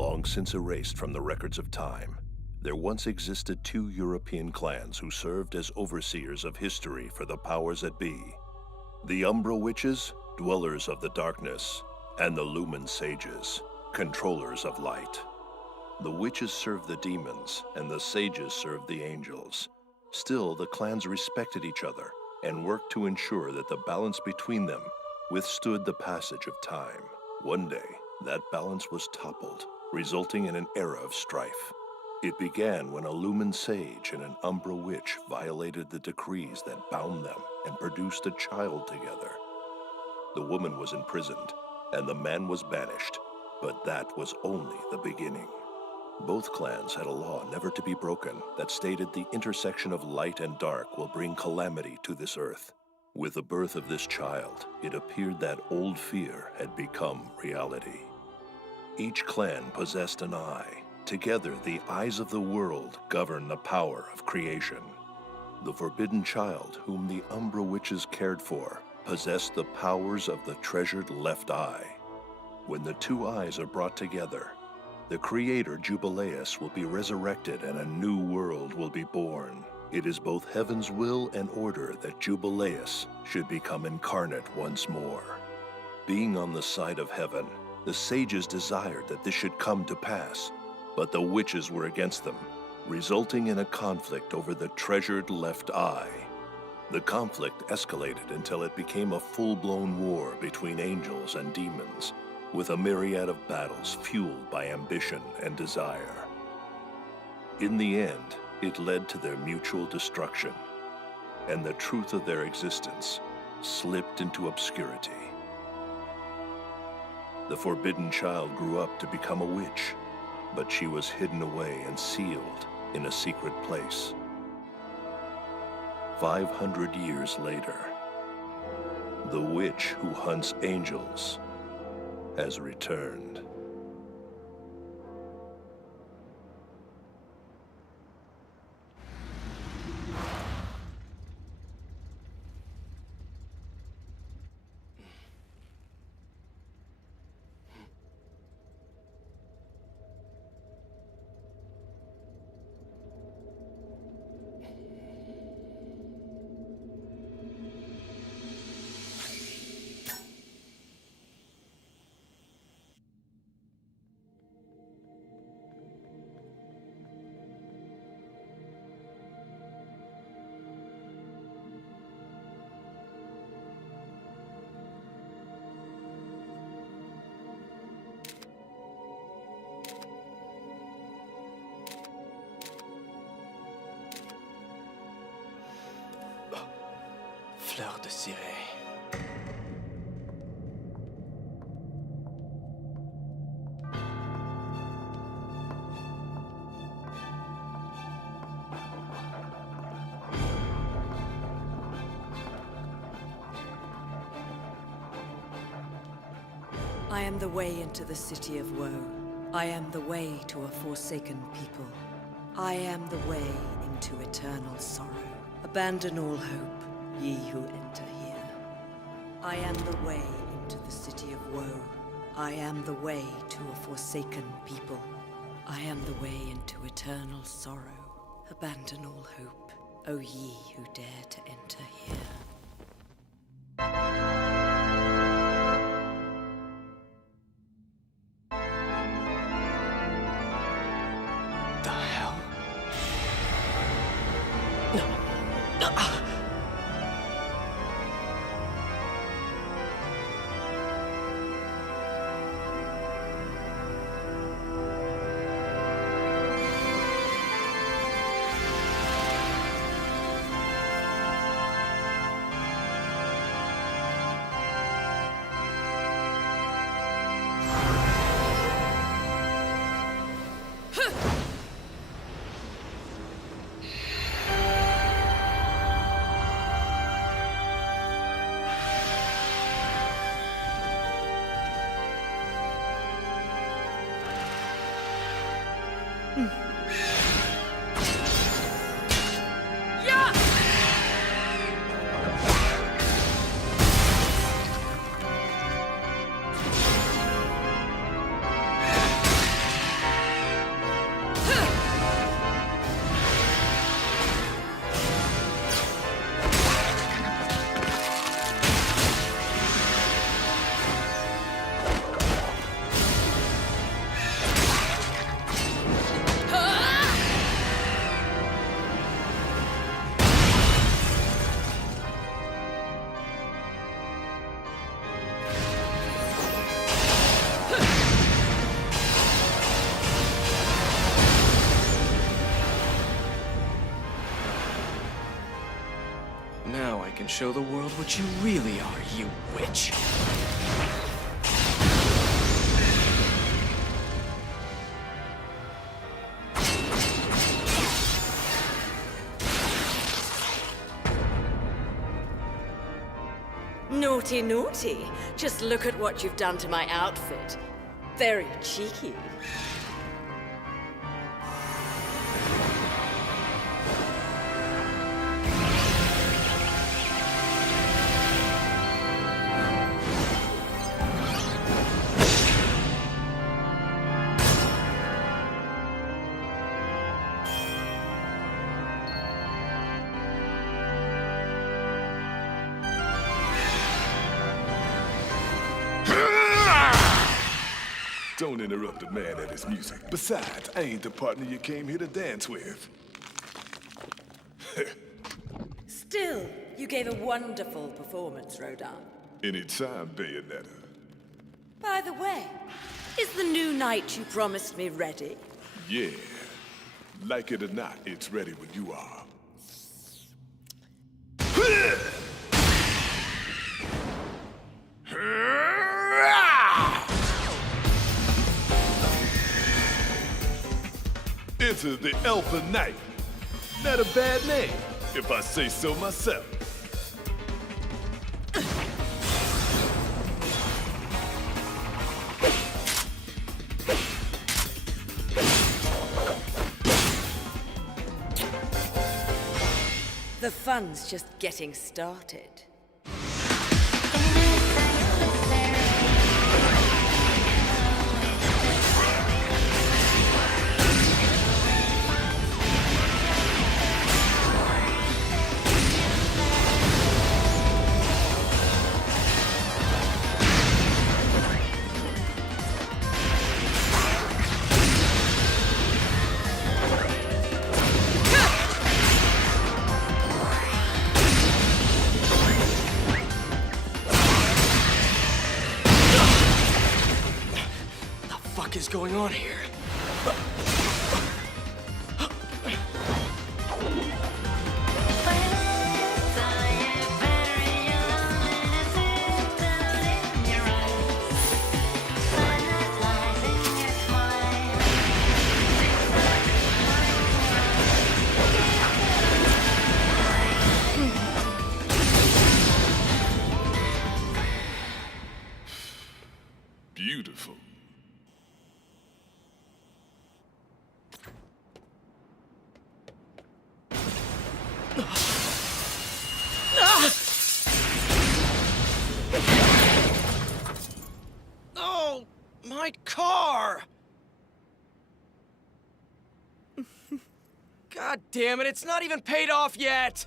long since erased from the records of time, there once existed two European clans who served as overseers of history for the powers that be. The Umbra Witches, dwellers of the darkness, and the Lumen Sages, controllers of light. The witches served the demons, and the sages served the angels. Still, the clans respected each other and worked to ensure that the balance between them withstood the passage of time. One day, that balance was toppled, resulting in an era of strife. It began when a Lumen Sage and an Umbra Witch violated the decrees that bound them and produced a child together. The woman was imprisoned, and the man was banished, but that was only the beginning. Both clans had a law never to be broken that stated the intersection of light and dark will bring calamity to this earth. With the birth of this child, it appeared that old fear had become reality. Each clan possessed an eye. Together, the eyes of the world govern the power of creation. The forbidden child, whom the Umbra Witches cared for, possessed the powers of the treasured left eye. When the two eyes are brought together, the creator Jubileus will be resurrected and a new world will be born. It is both heaven's will and order that Jubileus should become incarnate once more. Being on the side of heaven, the sages desired that this should come to pass, but the witches were against them, resulting in a conflict over the treasured left eye. The conflict escalated until it became a full-blown war between angels and demons, with a myriad of battles fueled by ambition and desire. In the end, it led to their mutual destruction, and the truth of their existence slipped into obscurity. The forbidden child grew up to become a witch, but she was hidden away and sealed in a secret place. 500 years later, the witch who hunts angels has returned. Fleur de ciré. I am the way into the city of woe. I am the way to a forsaken people. I am the way into eternal sorrow. Abandon all hope, ye who enter here. I am the way into the city of woe. I am the way to a forsaken people. I am the way into eternal sorrow. Abandon all hope, O ye who dare to enter here. The hell? can show the world what you really are, you witch. Naughty, naughty. Just look at what you've done to my outfit. Very cheeky. Don't interrupt a man at his music. Besides, I ain't the partner you came here to dance with. Still, you gave a wonderful performance, Rodin. Anytime, Bayonetta. By the way, is the new night you promised me ready? Yeah. Like it or not, it's ready when you are. Enter the Elfin Knight. Not a bad name, if I say so myself. The fun's just getting started. What is going on here? Beautiful. Oh, my car! God damn it, it's not even paid off yet!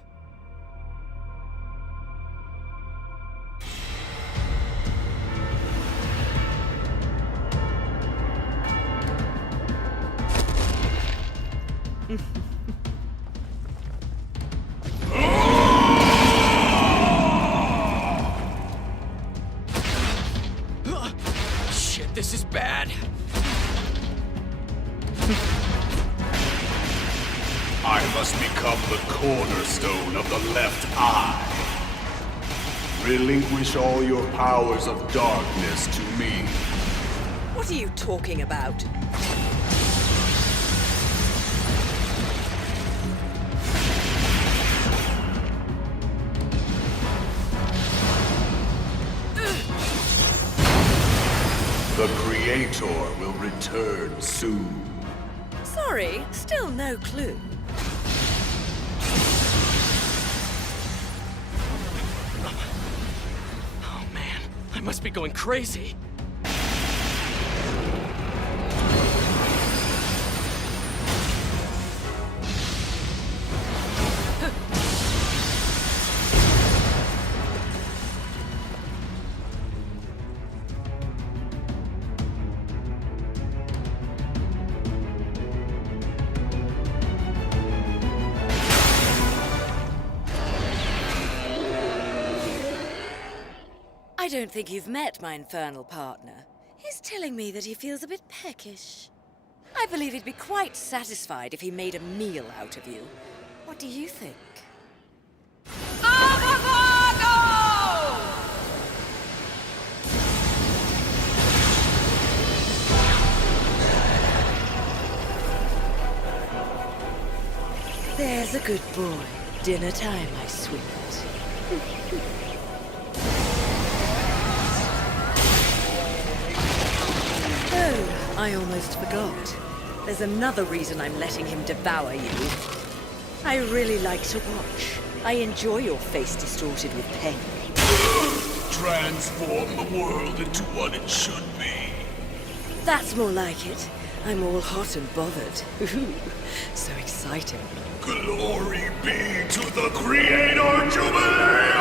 Shit, this is bad. I must become the cornerstone of the left eye. Relinquish all your powers of darkness to me. What are you talking about? The Creator will return soon. Sorry, still no clue. Oh man, I must be going crazy. I don't think you've met my infernal partner. He's telling me that he feels a bit peckish. I believe he'd be quite satisfied if he made a meal out of you. What do you think? There's a good boy. Dinner time, my sweet. Oh, I almost forgot. There's another reason I'm letting him devour you. I really like to watch. I enjoy your face distorted with pain. Transform the world into what it should be. That's more like it. I'm all hot and bothered. Ooh, so exciting. Glory be to the Creator Jubilee!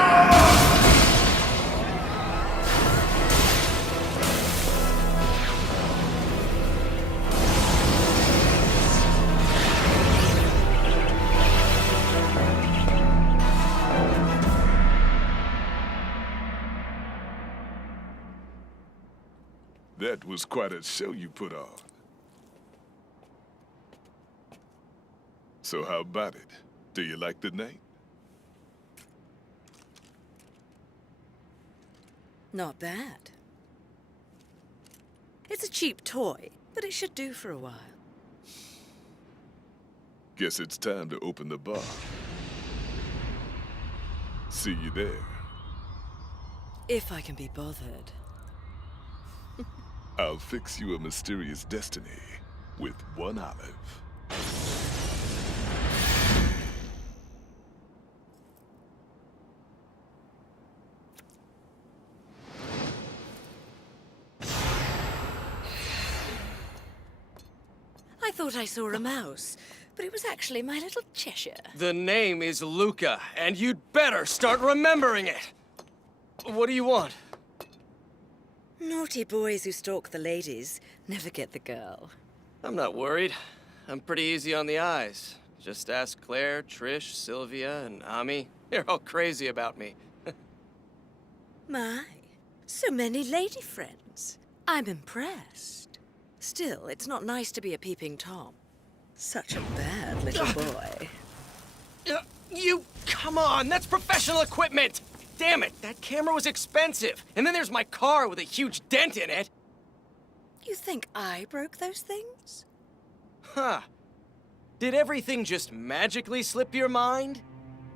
That was quite a show you put on. So how about it? Do you like the name? Not bad. It's a cheap toy, but it should do for a while. Guess it's time to open the bar. See you there. If I can be bothered. I'll fix you a mysterious destiny with one olive. I thought I saw a mouse, but it was actually my little Cheshire. The name is Luca, and you'd better start remembering it. What do you want? Naughty boys who stalk the ladies never get the girl. I'm not worried. I'm pretty easy on the eyes. Just ask Claire, Trish, Sylvia, and Ami. They're all crazy about me. My, so many lady friends. I'm impressed. Still, it's not nice to be a peeping Tom. Such a bad little boy. Come on, that's professional equipment! Damn it, that camera was expensive. And then there's my car with a huge dent in it. You think I broke those things? Huh. Did everything just magically slip your mind?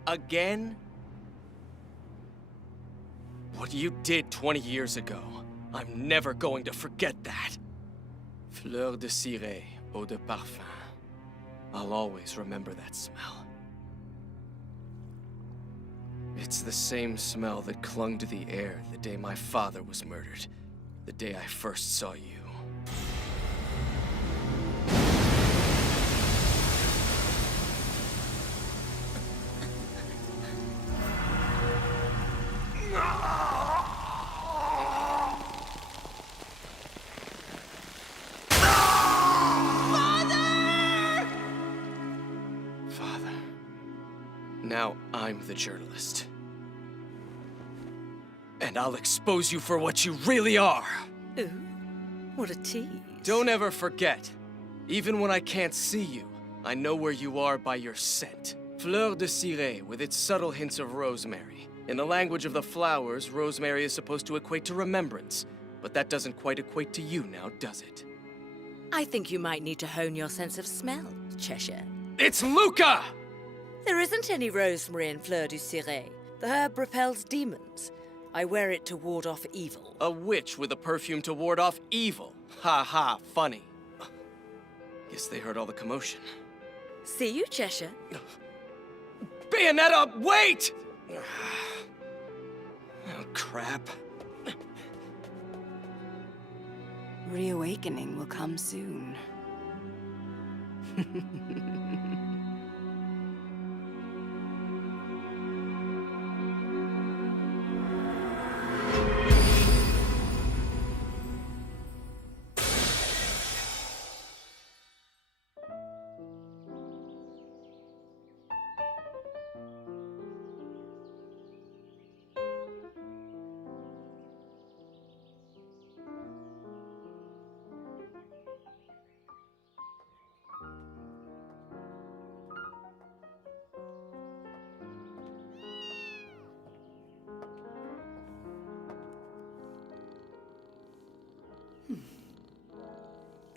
Again? What you did 20 years ago, I'm never going to forget that. Fleur de ciré, eau de parfum. I'll always remember that smell. It's the same smell that clung to the air the day my father was murdered. The day I first saw you. Father! Now I'm the journalist. And I'll expose you for what you really are. Ooh, what a tease. Don't ever forget. Even when I can't see you, I know where you are by your scent. Fleur de ciré with its subtle hints of rosemary. In the language of the flowers, rosemary is supposed to equate to remembrance. But that doesn't quite equate to you now, does it? I think you might need to hone your sense of smell, Cheshire. It's Luca! There isn't any rosemary in Fleur du Ciré. The herb repels demons. I wear it to ward off evil. A witch with a perfume to ward off evil. Ha ha, funny. Guess they heard all the commotion. See you, Cheshire. Bayonetta, wait! Oh, crap. Reawakening will come soon.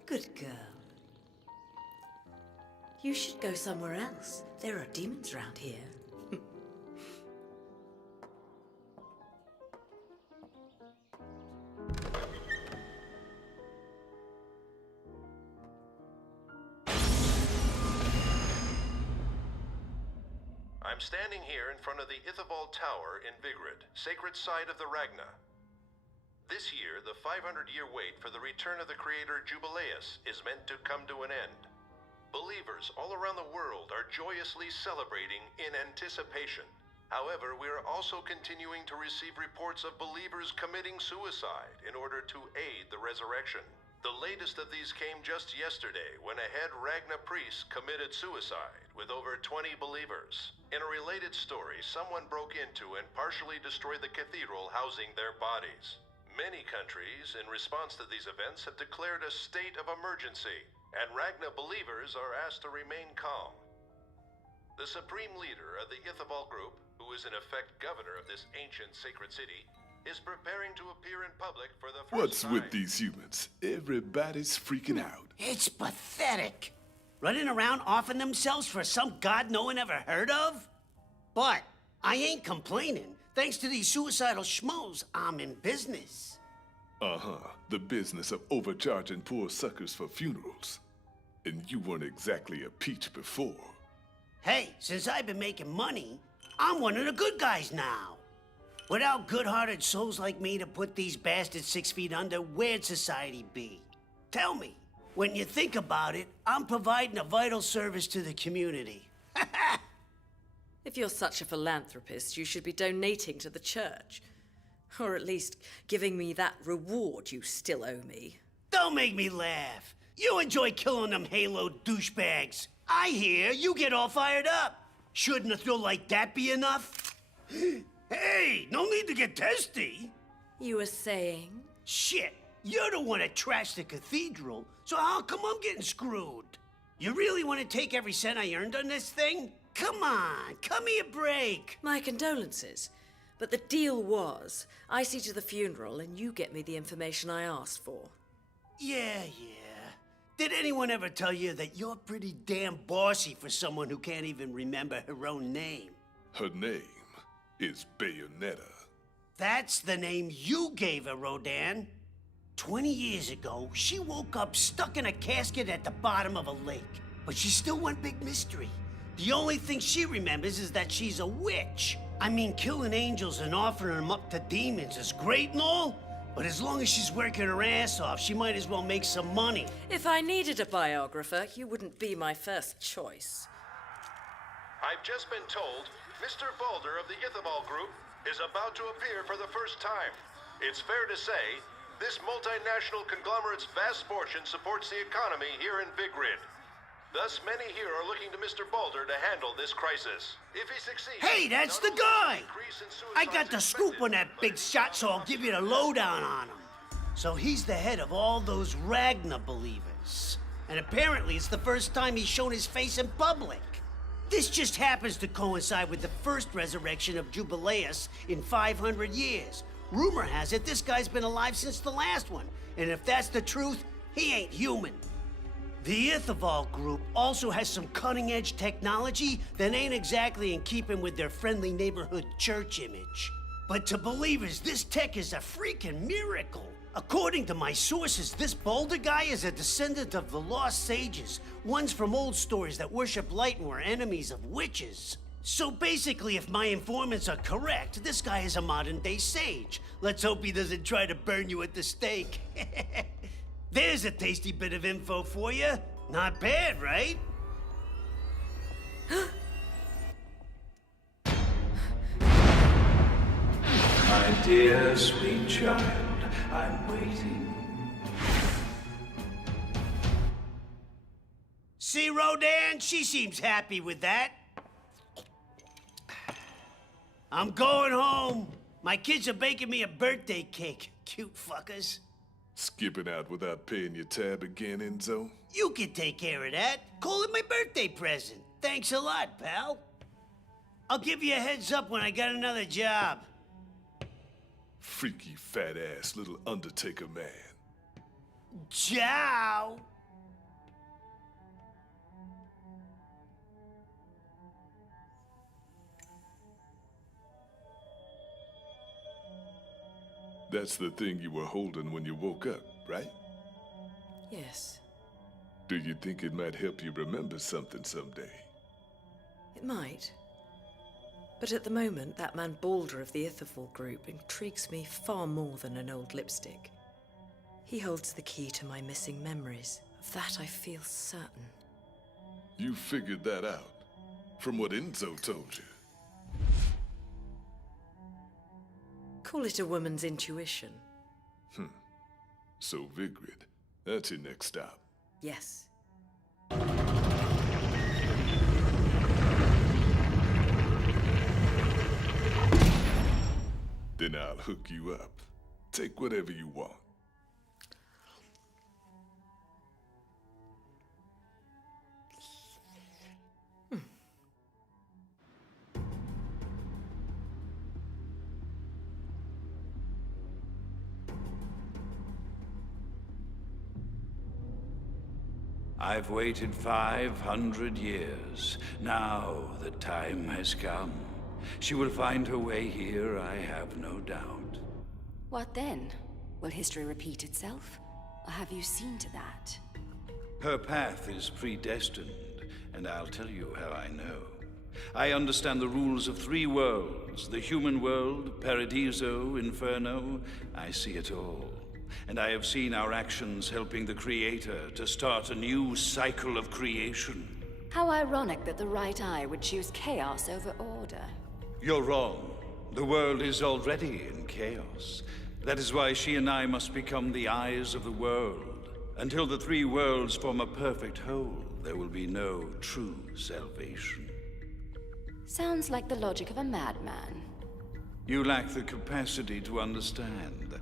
Good girl. You should go somewhere else. There are demons around here. I'm standing here in front of the Ithavold Tower in Vigrid, sacred site of the Ragna. This year, the 500-year wait for the return of the creator Jubileus is meant to come to an end. Believers all around the world are joyously celebrating in anticipation. However, we are also continuing to receive reports of believers committing suicide in order to aid the resurrection. The latest of these came just yesterday when a head Ragna priest committed suicide with over 20 believers. In a related story, someone broke into and partially destroyed the cathedral housing their bodies. Many countries, in response to these events, have declared a state of emergency, and Ragna believers are asked to remain calm. The supreme leader of the Ithavold group, who is in effect governor of this ancient sacred city, is preparing to appear in public for the first What's time. with these humans? Everybody's freaking out. It's pathetic. Running around offering themselves for some god no one ever heard of? But I ain't complaining. Thanks to these suicidal schmoes, I'm in business. Uh-huh. The business of overcharging poor suckers for funerals. And you weren't exactly a peach before. Hey, since I've been making money, I'm one of the good guys now. Without good-hearted souls like me to put these bastards 6 feet under, where'd society be? Tell me, when you think about it, I'm providing a vital service to the community. If you're such a philanthropist, you should be donating to the church. Or at least giving me that reward you still owe me. Don't make me laugh. You enjoy killing them Halo douchebags. I hear you get all fired up. Shouldn't a thrill like that be enough? Hey, no need to get testy. You were saying? Shit, you're the one that trashed the cathedral, so how come I'm getting screwed? You really want to take every cent I earned on this thing? Come on, cut me a break. My condolences. But the deal was, I see to the funeral and you get me the information I asked for. Yeah. Did anyone ever tell you that you're pretty damn bossy for someone who can't even remember her own name? Her name is Bayonetta. That's the name you gave her, Rodan. 20 years ago, she woke up stuck in a casket at the bottom of a lake. But she's still one big mystery. The only thing she remembers is that she's a witch. I mean, killing angels and offering them up to demons is great and all, but as long as she's working her ass off, she might as well make some money. If I needed a biographer, you wouldn't be my first choice. I've just been told Mr. Balder of the Ithavold group is about to appear for the first time. It's fair to say, this multinational conglomerate's vast fortune supports the economy here in Vigrid. Thus, many here are looking to Mr. Balder to handle this crisis. If he succeeds... Hey, that's the guy! I got the scoop on that big shot, so I'll give you the lowdown on him. So he's the head of all those Ragna believers. And apparently it's the first time he's shown his face in public. This just happens to coincide with the first resurrection of Jubileus in 500 years. Rumor has it this guy's been alive since the last one. And if that's the truth, he ain't human. The Ithavold group also has some cutting-edge technology that ain't exactly in keeping with their friendly neighborhood church image. But to believers, this tech is a freaking miracle. According to my sources, this Boulder guy is a descendant of the lost sages, ones from old stories that worship light and were enemies of witches. So basically, if my informants are correct, this guy is a modern-day sage. Let's hope he doesn't try to burn you at the stake. There's a tasty bit of info for you. Not bad, right? My dear sweet child, I'm waiting. See, Rodan? She seems happy with that. I'm going home. My kids are baking me a birthday cake. Cute fuckers. Skipping out without paying your tab again, Enzo? You can take care of that. Call it my birthday present. Thanks a lot, pal. I'll give you a heads up when I got another job. Freaky fat-ass little Undertaker man. Ciao. That's the thing you were holding when you woke up, right? Yes, Do you think it might help you remember something someday? it might. But at the moment, that man Balder of the Itherfall group intrigues me far more than an old lipstick. He holds the key to my missing memories. Of that I feel certain. You figured that out from what Enzo told you. Call it a woman's intuition. So Vigrid, that's your next stop. Yes. Then I'll hook you up. Take whatever you want. I've waited 500 years. Now the time has come. She will find her way here, I have no doubt. What then? Will history repeat itself? Or have you seen to that? Her path is predestined, and I'll tell you how I know. I understand the rules of 3 worlds, the human world, Paradiso, Inferno. I see it all. And I have seen our actions helping the Creator to start a new cycle of creation. How ironic that the right eye would choose chaos over order. You're wrong. The world is already in chaos. That is why she and I must become the eyes of the world. Until the 3 worlds form a perfect whole, there will be no true salvation. Sounds like the logic of a madman. You lack the capacity to understand.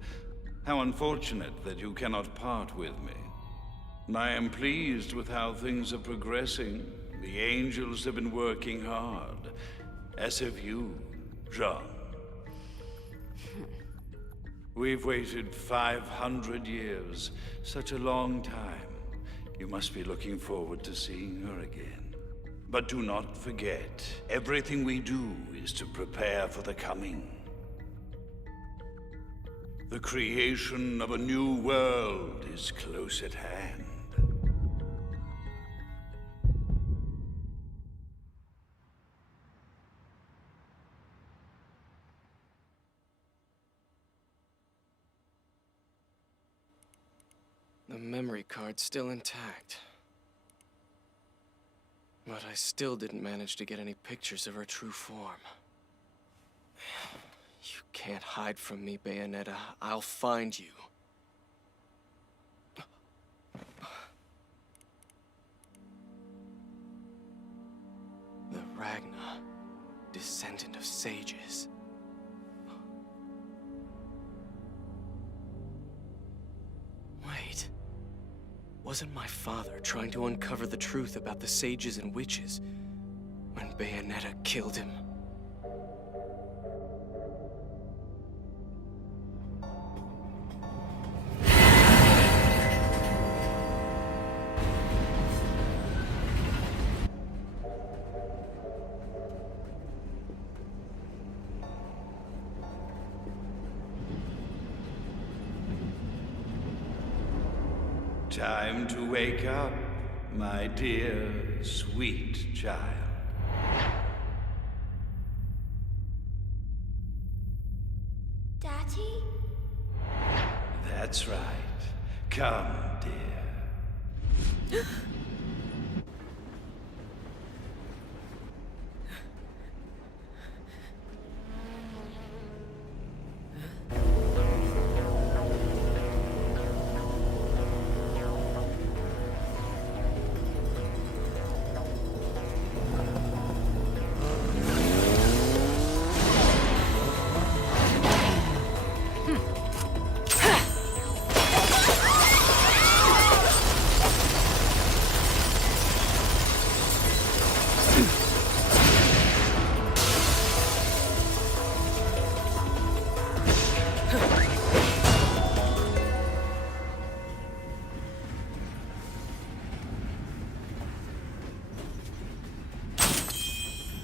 How unfortunate that you cannot part with me. I am pleased with how things are progressing. The angels have been working hard. As have you, Jean. We've waited 500 years. Such a long time. You must be looking forward to seeing her again. But do not forget, everything we do is to prepare for the coming. The creation of a new world is close at hand. The memory card's still intact. But I still didn't manage to get any pictures of her true form. You can't hide from me, Bayonetta. I'll find you. The Ragna, descendant of sages. Wait. Wasn't my father trying to uncover the truth about the sages and witches when Bayonetta killed him? Time to wake up, my dear, sweet child. Daddy? That's right. Come, dear.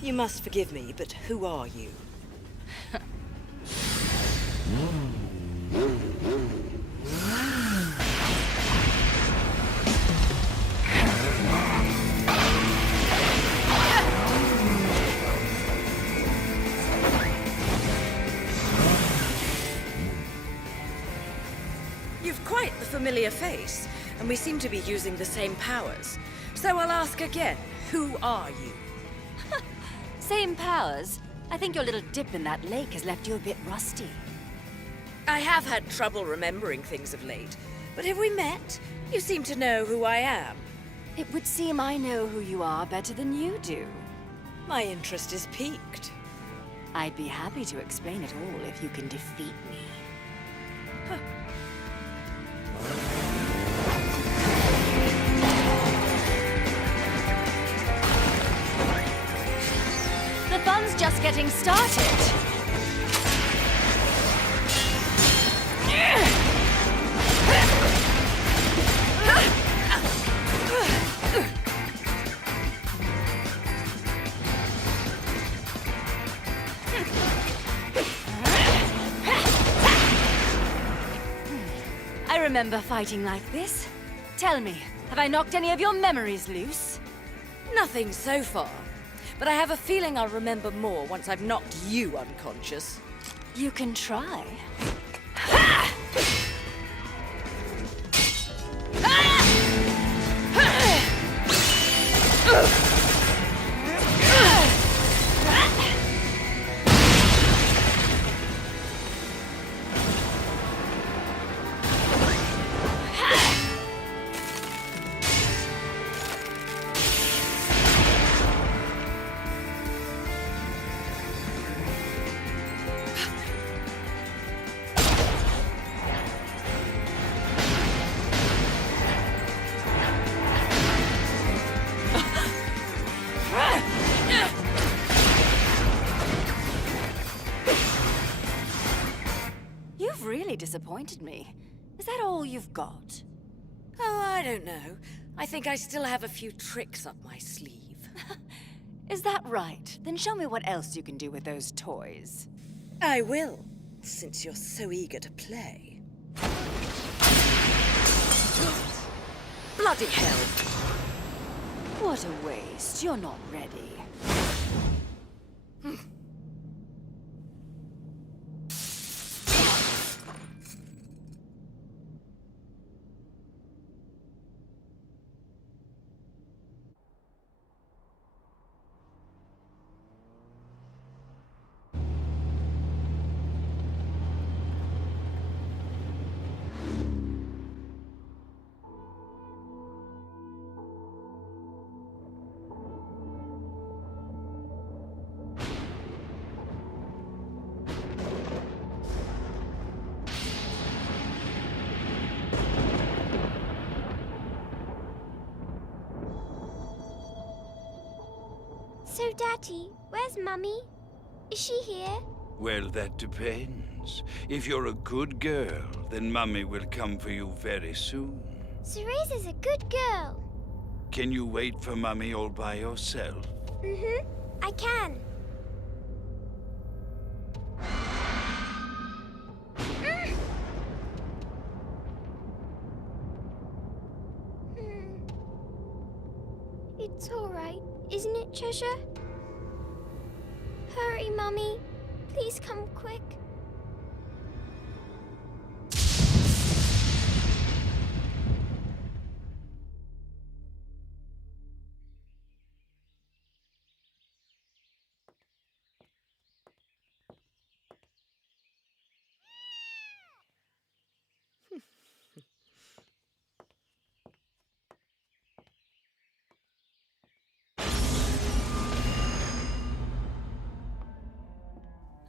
You must forgive me, but who are you? You've quite the familiar face, and we seem to be using the same powers. So I'll ask again, who are you? Same powers. I think your little dip in that lake has left you a bit rusty. I have had trouble remembering things of late, but have we met? You seem to know who I am. It would seem I know who you are better than you do. My interest is piqued. I'd be happy to explain it all if you can defeat me. The fun's just getting started. I remember fighting like this. Tell me, have I knocked any of your memories loose? Nothing so far, but I have a feeling I'll remember more once I've knocked you unconscious. You can try. You've really disappointed me. Is that all you've got? Oh, I don't know. I think I still have a few tricks up my sleeve. Is that right? Then show me what else you can do with those toys. I will, since you're so eager to play. Bloody hell! What a waste. You're not ready. So, Daddy, where's Mummy? Is she here? Well, that depends. If you're a good girl, then Mummy will come for you very soon. Cereza's a good girl. Can you wait for Mummy all by yourself? Mm-hmm. I can. It's all right, isn't it, Treasure? Hurry, Mummy. Please come quick.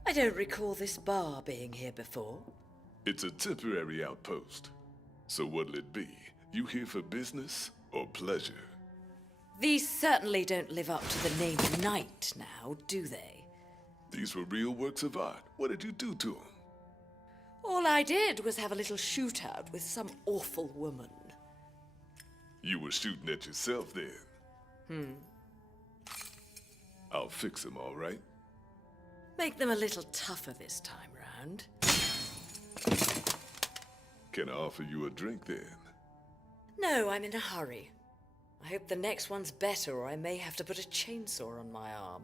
I don't recall this bar being here before. It's a temporary outpost. So what'll it be? You here for business or pleasure? These certainly don't live up to the name Knight now, do they? These were real works of art. What did you do to them? All I did was have a little shootout with some awful woman. You were shooting at yourself then. I'll fix them, all right? Make them a little tougher this time round. Can I offer you a drink then? No, I'm in a hurry. I hope the next one's better, or I may have to put a chainsaw on my arm.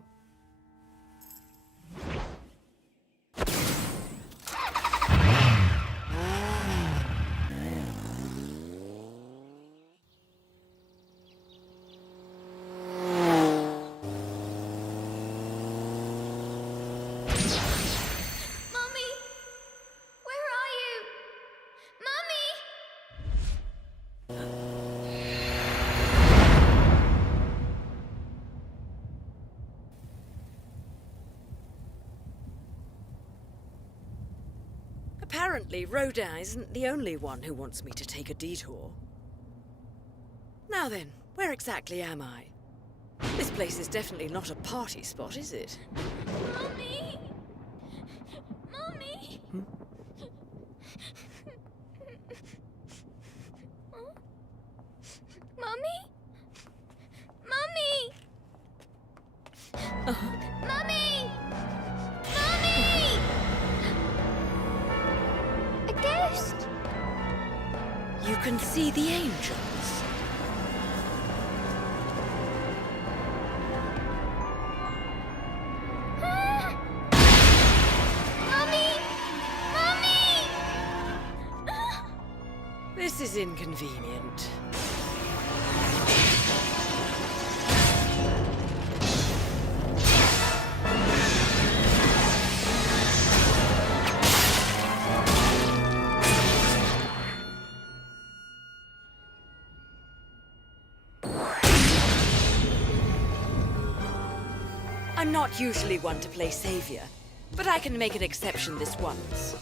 Apparently, Rodin isn't the only one who wants me to take a detour. Now then, where exactly am I? This place is definitely not a party spot, is it? Mommy! Mommy! Mommy? Mommy! Mommy! Mommy! A ghost! You can see the angels. Mommy! Mommy! This is inconvenient. I'm not usually one to play savior, but I can make an exception this once.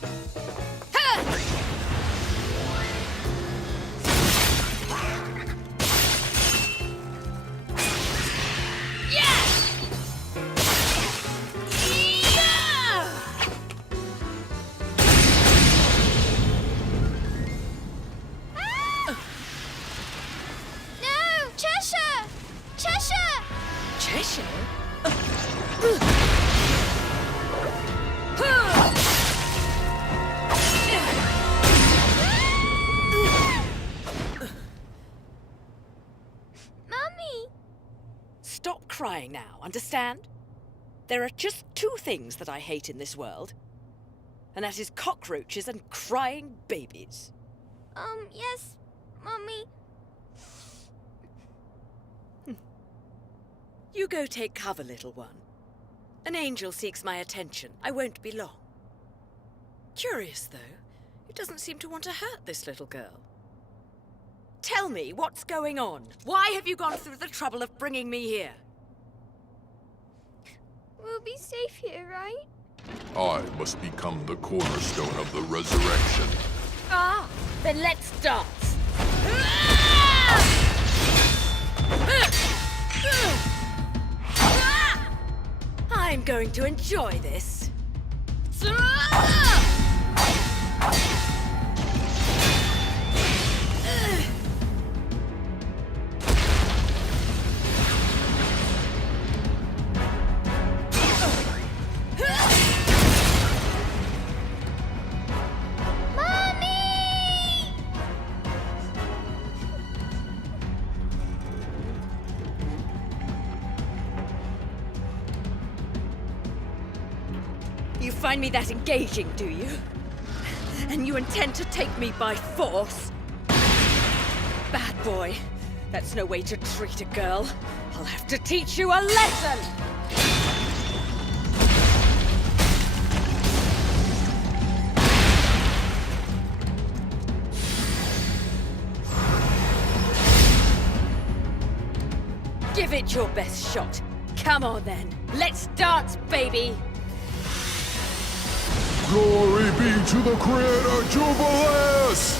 No! Cheshire! Cheshire! Cheshire? Mommy! Stop crying now, understand? There are just two things that I hate in this world, and that is cockroaches and crying babies. Yes, Mommy. You go take cover, little one. An angel seeks my attention. I won't be long. Curious, though. It doesn't seem to want to hurt this little girl. Tell me, what's going on? Why have you gone through the trouble of bringing me here? We'll be safe here, right? I must become the cornerstone of the resurrection. Ah, then let's dance. I'm going to enjoy this. You find me that engaging, do you? And you intend to take me by force? Bad boy. That's no way to treat a girl. I'll have to teach you a lesson! Give it your best shot. Come on then. Let's dance, baby! Glory be to the Creator, Jubileus!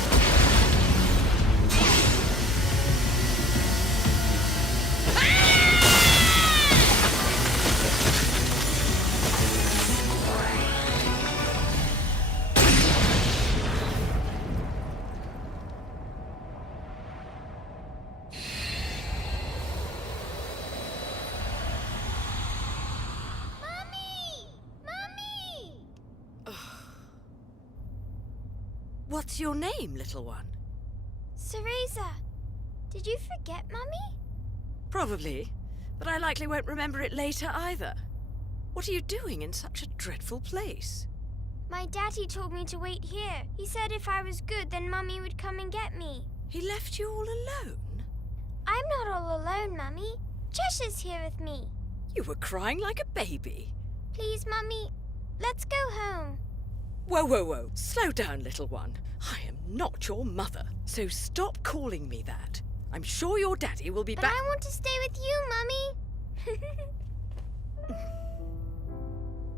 What's your name, little one? Cereza, did you forget, Mummy? Probably, but I likely won't remember it later either. What are you doing in such a dreadful place? My daddy told me to wait here. He said if I was good, then Mummy would come and get me. He left you all alone? I'm not all alone, Mummy. Cheshire's here with me. You were crying like a baby. Please, Mummy, let's go home. Whoa, whoa, whoa. Slow down, little one. I am not your mother, so stop calling me that. I'm sure your daddy will be But back. I want to stay with you, Mummy.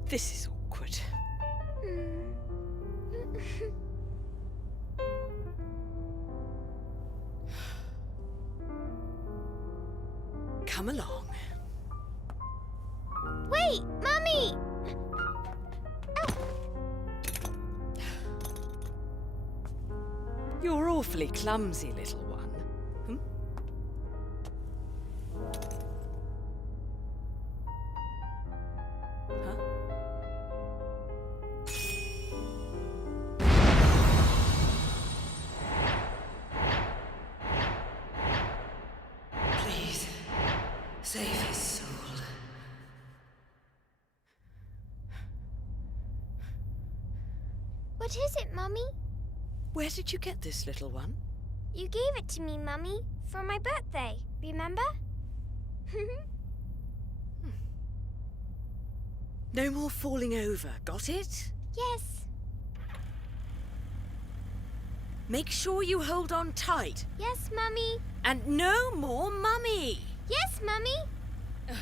This is awkward. come along. Wait, Mummy! You're awfully clumsy, little one. Hmm? Huh? Please, save his soul. What is it, Mummy? Where did you get this, little one? You gave it to me, Mummy, for my birthday, remember? No more falling over, got it? Yes. Make sure you hold on tight. Yes, Mummy. And no more Mummy! Yes, Mummy. Ah!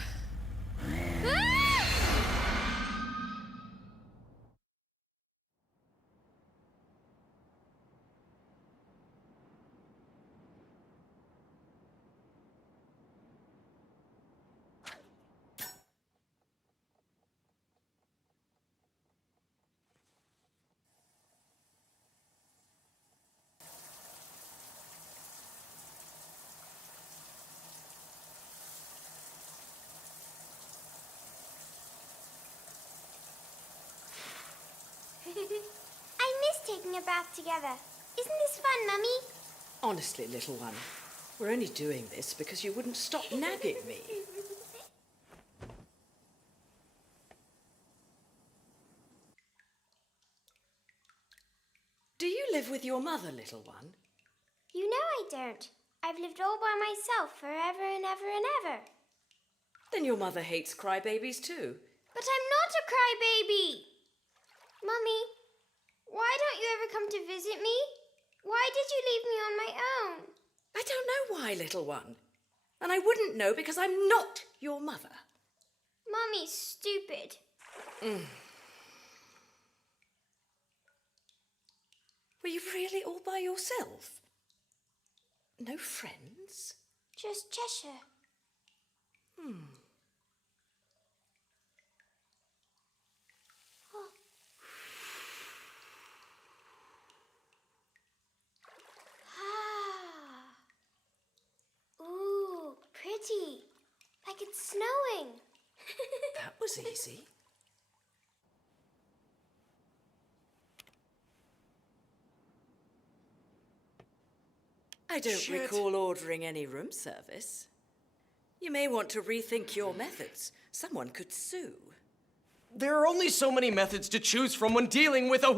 I miss taking a bath together. Isn't this fun, Mummy? Honestly, little one, we're only doing this because you wouldn't stop nagging me. Do you live with your mother, little one? You know I don't. I've lived all by myself forever and ever and ever. Then your mother hates crybabies too. But I'm not a crybaby! Mummy, why don't you ever come to visit me? Why did you leave me on my own? I don't know why, little one. And I wouldn't know because I'm not your mother. Mummy's stupid. Were you really all by yourself? No friends? Just Cheshire. Ooh, pretty. Like it's snowing. That was easy. I don't Shit. recall ordering any room service. You may want to rethink your methods. Someone could sue. There are only so many methods to choose from when dealing with a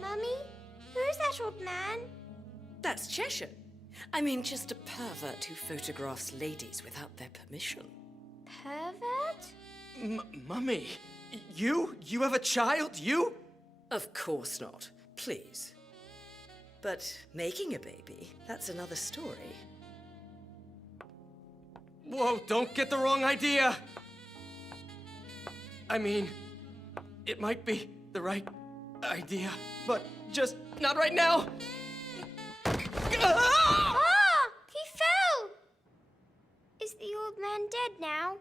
Mummy, who's that old man? That's Cheshire. I mean, just a pervert who photographs ladies without their permission. Pervert? Mummy, you have a child? You? Of course not. Please. But making a baby, that's another story. Whoa, don't get the wrong idea. I mean, it might be the right idea, but just not right now. Ah! Ah! He fell! Is the old man dead now?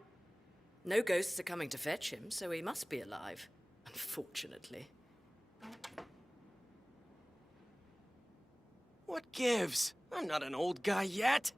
No ghosts are coming to fetch him, so he must be alive. Unfortunately. What gives? I'm not an old guy yet.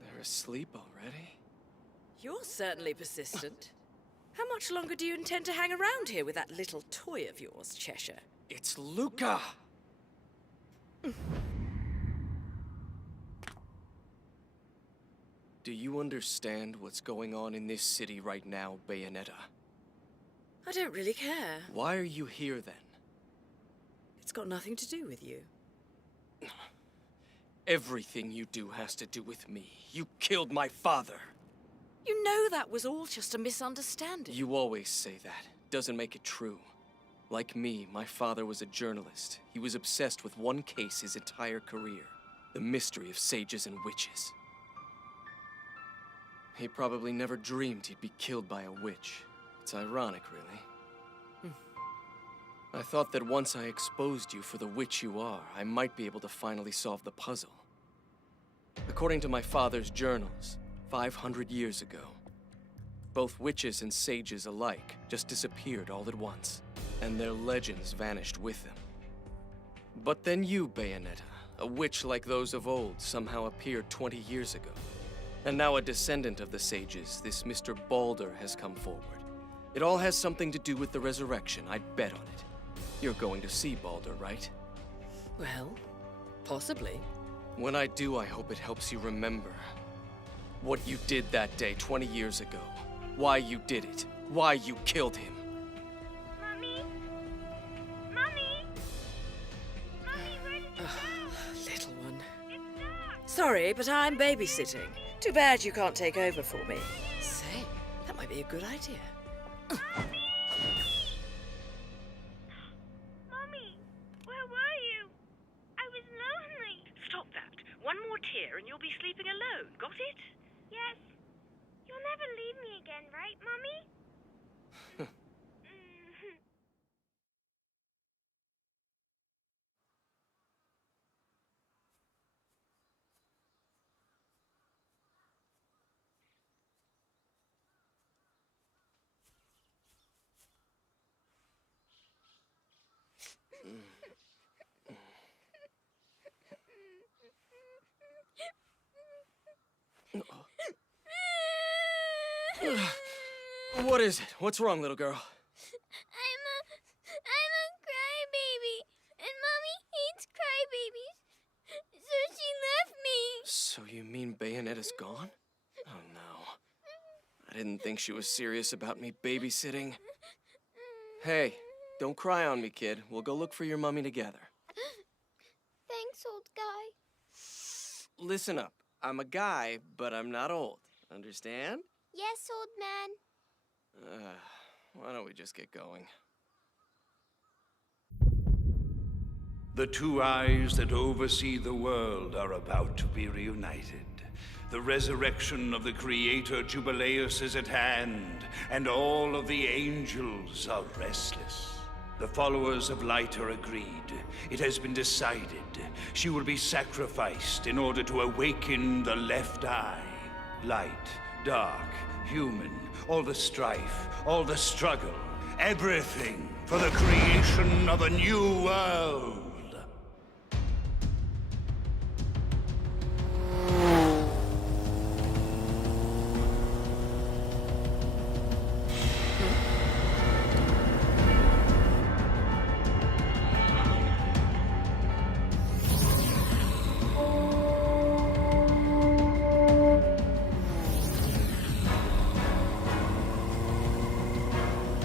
They're asleep already? You're certainly persistent. How much longer do you intend to hang around here with that little toy of yours, Cheshire? It's Luca! Do you understand what's going on in this city right now, Bayonetta? I don't really care. Why are you here then? It's got nothing to do with you. Everything you do has to do with me. You killed my father. You know that was all just a misunderstanding. You always say that. Doesn't make it true. Like me, my father was a journalist. He was obsessed with one case his entire career. The mystery of sages and witches. He probably never dreamed he'd be killed by a witch. It's ironic, really. I thought that once I exposed you for the witch you are, I might be able to finally solve the puzzle. According to my father's journals, 500 years ago, both witches and sages alike just disappeared all at once, and their legends vanished with them. But then you, Bayonetta, a witch like those of old, somehow appeared 20 years ago. And now a descendant of the sages, this Mr. Balder, has come forward. It all has something to do with the resurrection, I'd bet on it. You're going to see Balder, right? Well, possibly. When I do, I hope it helps you remember what you did that day 20 years ago. Why you did it. Why you killed him. Mommy? Mommy? Mommy, where did you go? Little one. It's dark. Sorry, but I'm babysitting. Too bad you can't take over for me. Say, that might be a good idea. Mommy, where were you? I was lonely. Stop that. One more tear and you'll be sleeping alone. Got it? Yes. You'll never leave me again, right, Mommy? What is it? What's wrong, little girl? I'm a crybaby, and Mommy hates crybabies, so she left me. So you mean Bayonetta's gone? Oh no. I didn't think she was serious about me babysitting. Hey, don't cry on me, kid. We'll go look for your mummy together. Thanks, old guy. Listen up. I'm a guy, but I'm not old. Understand? Yes, old man. Why don't we just get going? The two eyes that oversee the world are about to be reunited. The resurrection of the Creator Jubileus is at hand, and all of the angels are restless. The followers of light are agreed. It has been decided. She will be sacrificed in order to awaken the left eye. Light, dark, human, all the strife, all the struggle, everything for the creation of a new world.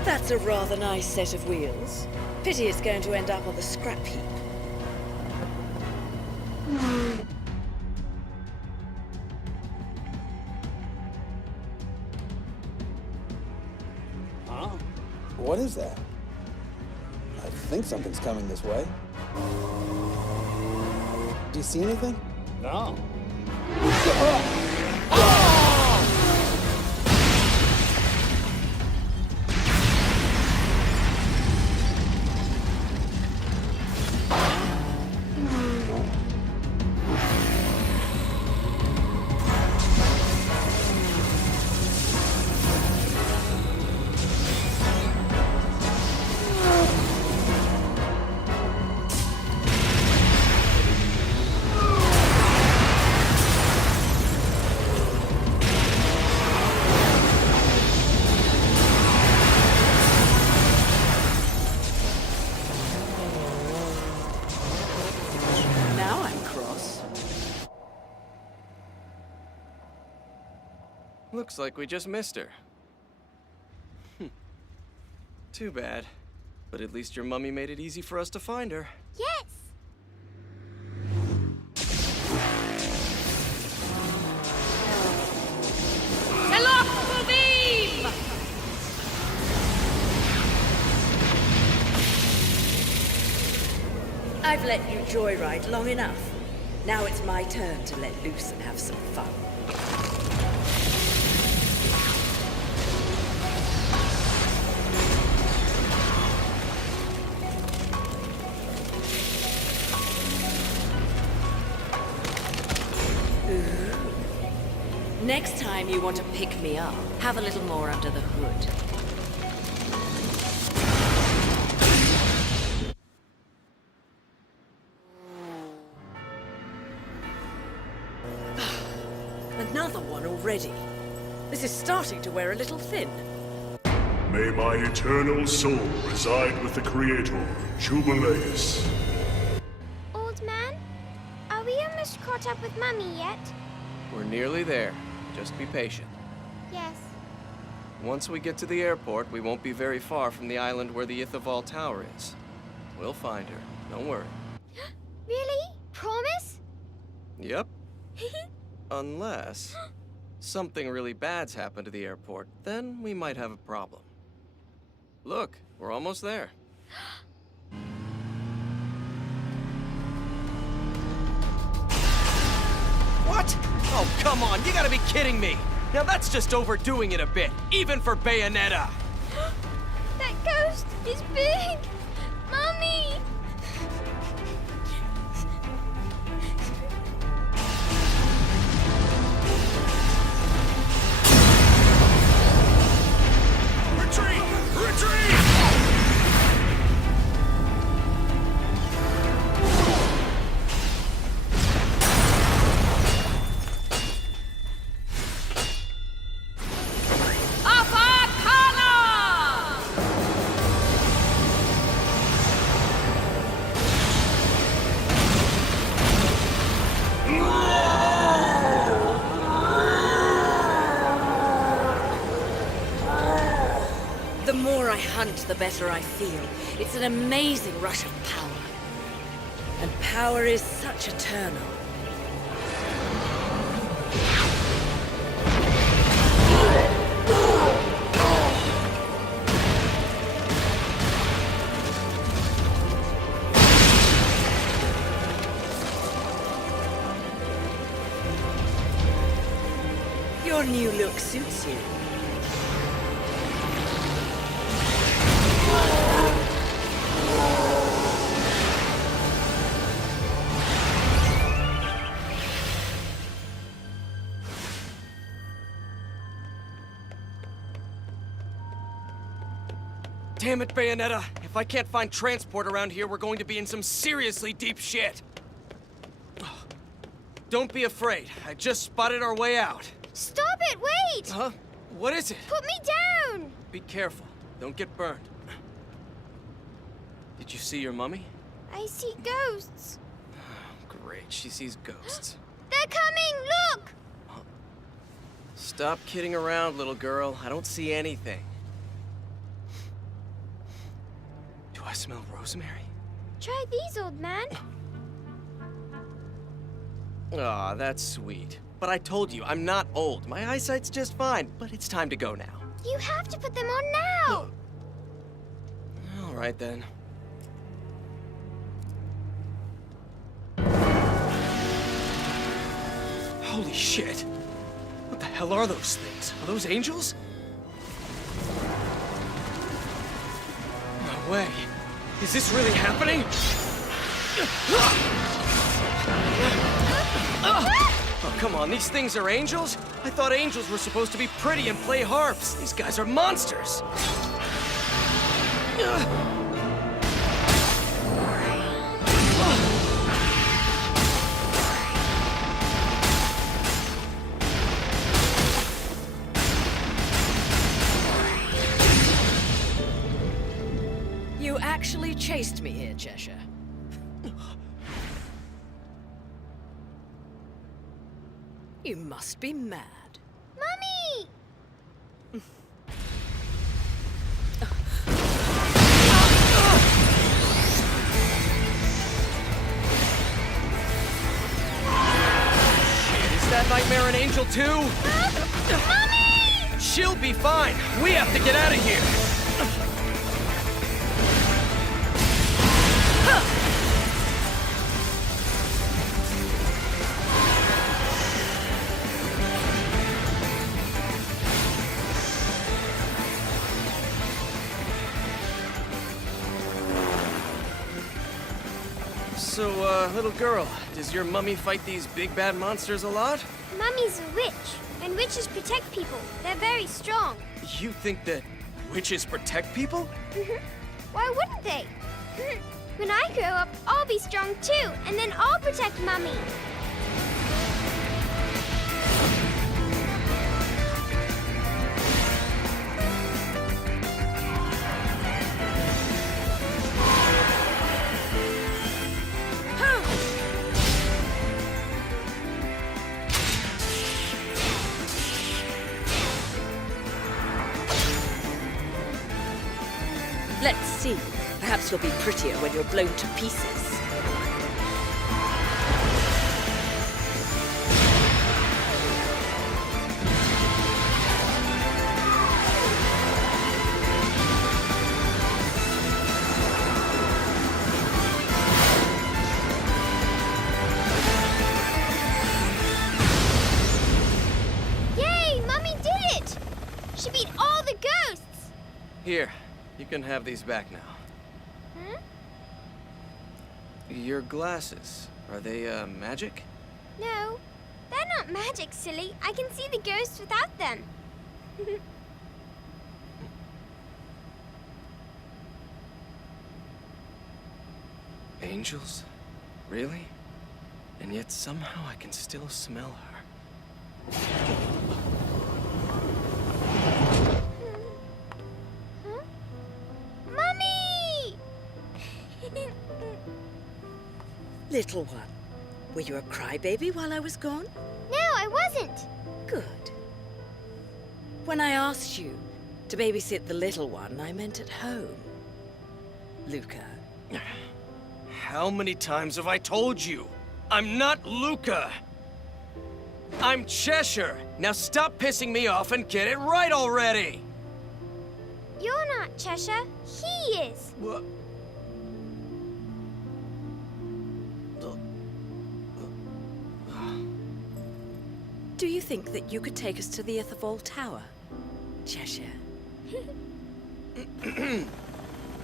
That's a rather nice set of wheels. Pity it's going to end up on the scrap heap. Huh? What is that? I think something's coming this way. Do you see anything? No. Now I'm cross. Looks like we just missed her. Too bad. But at least your mummy made it easy for us to find her. Yes! I've let you joyride long enough. Now it's my turn to let loose and have some fun. Ooh. Next time you want to pick me up, have a little more under the hood. Another one already. This is starting to wear a little thin. May my eternal soul reside with the Creator, Jubileus. Old man, are we almost caught up with Mummy yet? We're nearly there. Just be patient. Yes. Once we get to the airport, we won't be very far from the island where the Ithaval Tower is. We'll find her. Don't worry. Really? Promise? Yep. Unless something really bad's happened to the airport, then we might have a problem. Look, we're almost there. What? Oh, come on, you gotta be kidding me! Now that's just overdoing it a bit, even for Bayonetta! That ghost is big! Mummy! Retreat! Retreat! The more I hunt, the better I feel. It's an amazing rush of power. And power is such eternal. Your new look suits you. Damn it, Bayonetta! If I can't find transport around here, we're going to be in some seriously deep shit! Don't be afraid. I just spotted our way out. Stop it! Wait! Huh? What is it? Put me down! Be careful. Don't get burned. Did you see your mummy? I see ghosts. Great, she sees ghosts. They're coming! Look! Stop kidding around, little girl. I don't see anything. Do I smell rosemary? Try these, old man. Aw, that's sweet. But I told you, I'm not old. My eyesight's just fine, but it's time to go now. You have to put them on now! All right, then. Holy shit! What the hell are those things? Are those angels? No way. Is this really happening? Oh, come on, these things are angels? I thought angels were supposed to be pretty and play harps. These guys are monsters. You actually chased me here, Cheshire. You must be mad. Mummy! Is that nightmare an angel too? Mummy! She'll be fine. We have to get out of here. So, little girl, does your mummy fight these big bad monsters a lot? Mummy's a witch, and witches protect people. They're very strong. You think that witches protect people? Why wouldn't they? When I grow up, I'll be strong too, and then I'll protect Mummy. Let's see. Perhaps you'll be prettier when you're blown to pieces. Yay! Mummy did it! She beat all the ghosts! Here, you can have these back now. Your glasses, are they, magic? No, they're not magic, silly. I can see the ghosts without them. Angels? Really? And yet somehow I can still smell her. Mummy! Little one, were you a crybaby while I was gone? No, I wasn't. Good. When I asked you to babysit the little one, I meant at home. Luca. How many times have I told you? I'm not Luca! I'm Cheshire! Now stop pissing me off and get it right already! You're not Cheshire. He is. What? Do you think that you could take us to the Ithervoll Tower, Cheshire?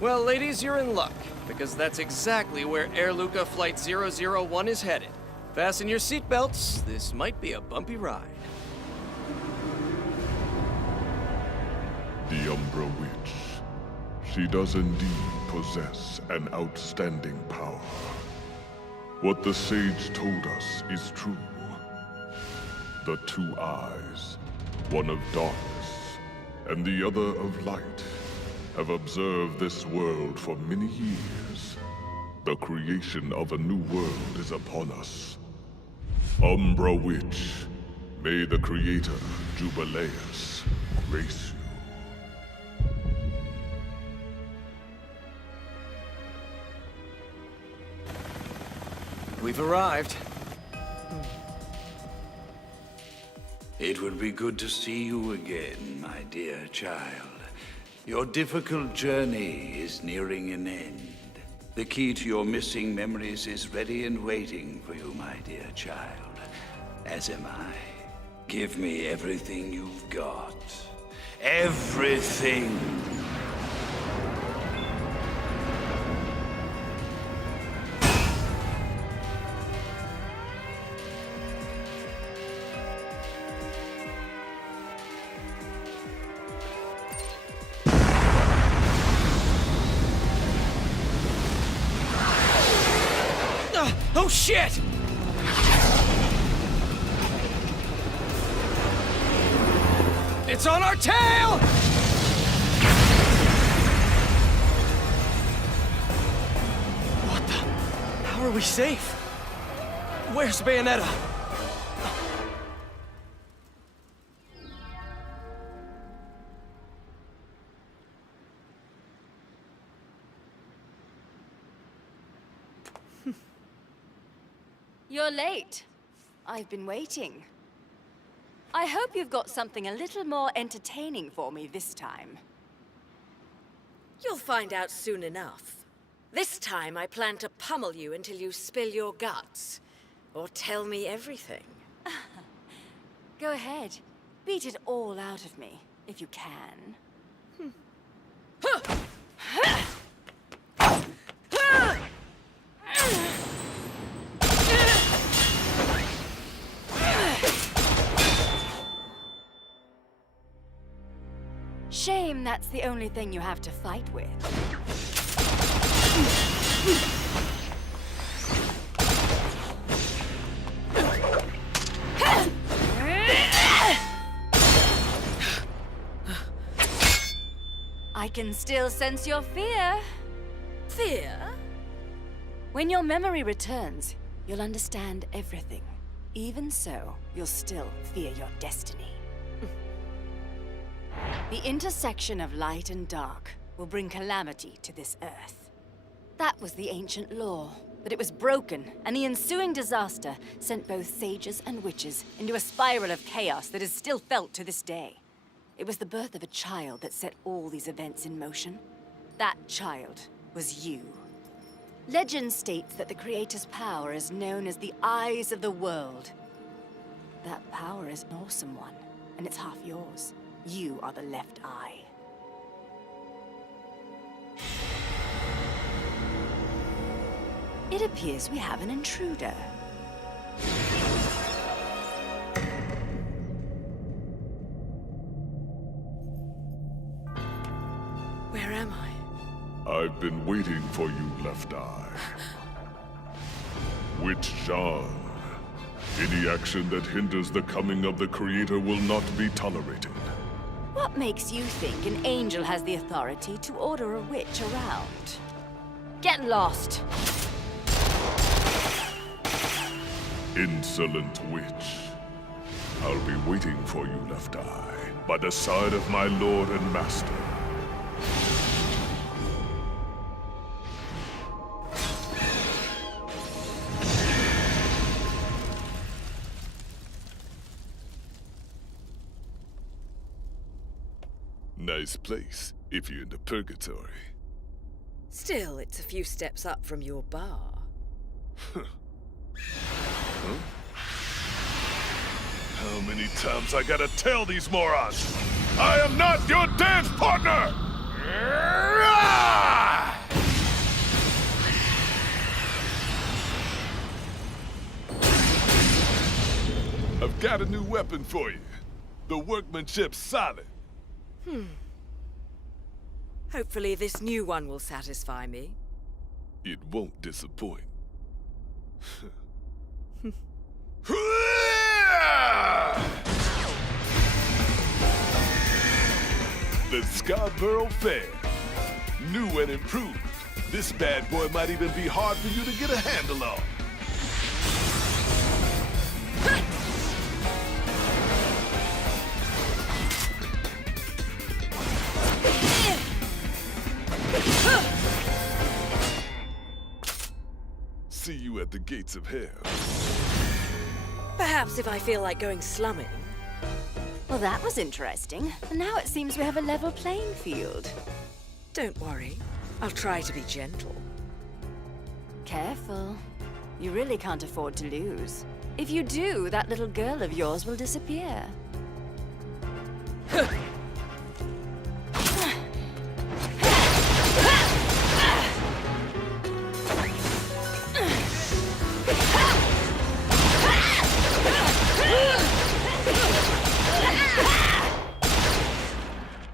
Well, ladies, you're in luck, because that's exactly where Air Luca Flight 001 is headed. Fasten your seatbelts. This might be a bumpy ride. The Umbra Witch. She does indeed possess an outstanding power. What the sage told us is true. The two eyes, one of darkness and the other of light, have observed this world for many years. The creation of a new world is upon us. Umbra Witch, may the Creator, Jubileus, grace you. We've arrived. It would be good to see you again, my dear child. Your difficult journey is nearing an end. The key to your missing memories is ready and waiting for you, my dear child. As am I. Give me everything you've got. Everything! Oh, shit! It's on our tail! What the? How are we safe? Where's Bayonetta? You're late. I've been waiting. I hope you've got something a little more entertaining for me this time. You'll find out soon enough. This time I plan to pummel you until you spill your guts. Or tell me everything. Go ahead. Beat it all out of me, if you can. shame that's the only thing you have to fight with. I can still sense your fear. Fear? When your memory returns, you'll understand everything. Even so, you'll still fear your destiny. The intersection of light and dark will bring calamity to this earth. That was the ancient law, but it was broken, and the ensuing disaster sent both sages and witches into a spiral of chaos that is still felt to this day. It was the birth of a child that set all these events in motion. That child was you. Legend states that the Creator's power is known as the Eyes of the World. That power is an awesome one, and it's half yours. You are the left eye. It appears we have an intruder. Where am I? I've been waiting for you, Left Eye. Witch Jean. Any action that hinders the coming of the Creator will not be tolerated. What makes you think an angel has the authority to order a witch around? Get lost! Insolent witch. I'll be waiting for you, Left Eye, by the side of my lord and master. Nice place, if you're into purgatory. Still, it's a few steps up from your bar. Huh? How many times I gotta tell these morons? I am not your dance partner! I've got a new weapon for you. The workmanship's solid. Hopefully this new one will satisfy me. It won't disappoint. The Scarborough Fair. New and improved. This bad boy might even be hard for you to get a handle on. See you at the gates of hell. Perhaps if I feel like going slumming. Well, that was interesting. And now it seems we have a level playing field. Don't worry. I'll try to be gentle. Careful. You really can't afford to lose. If you do, that little girl of yours will disappear.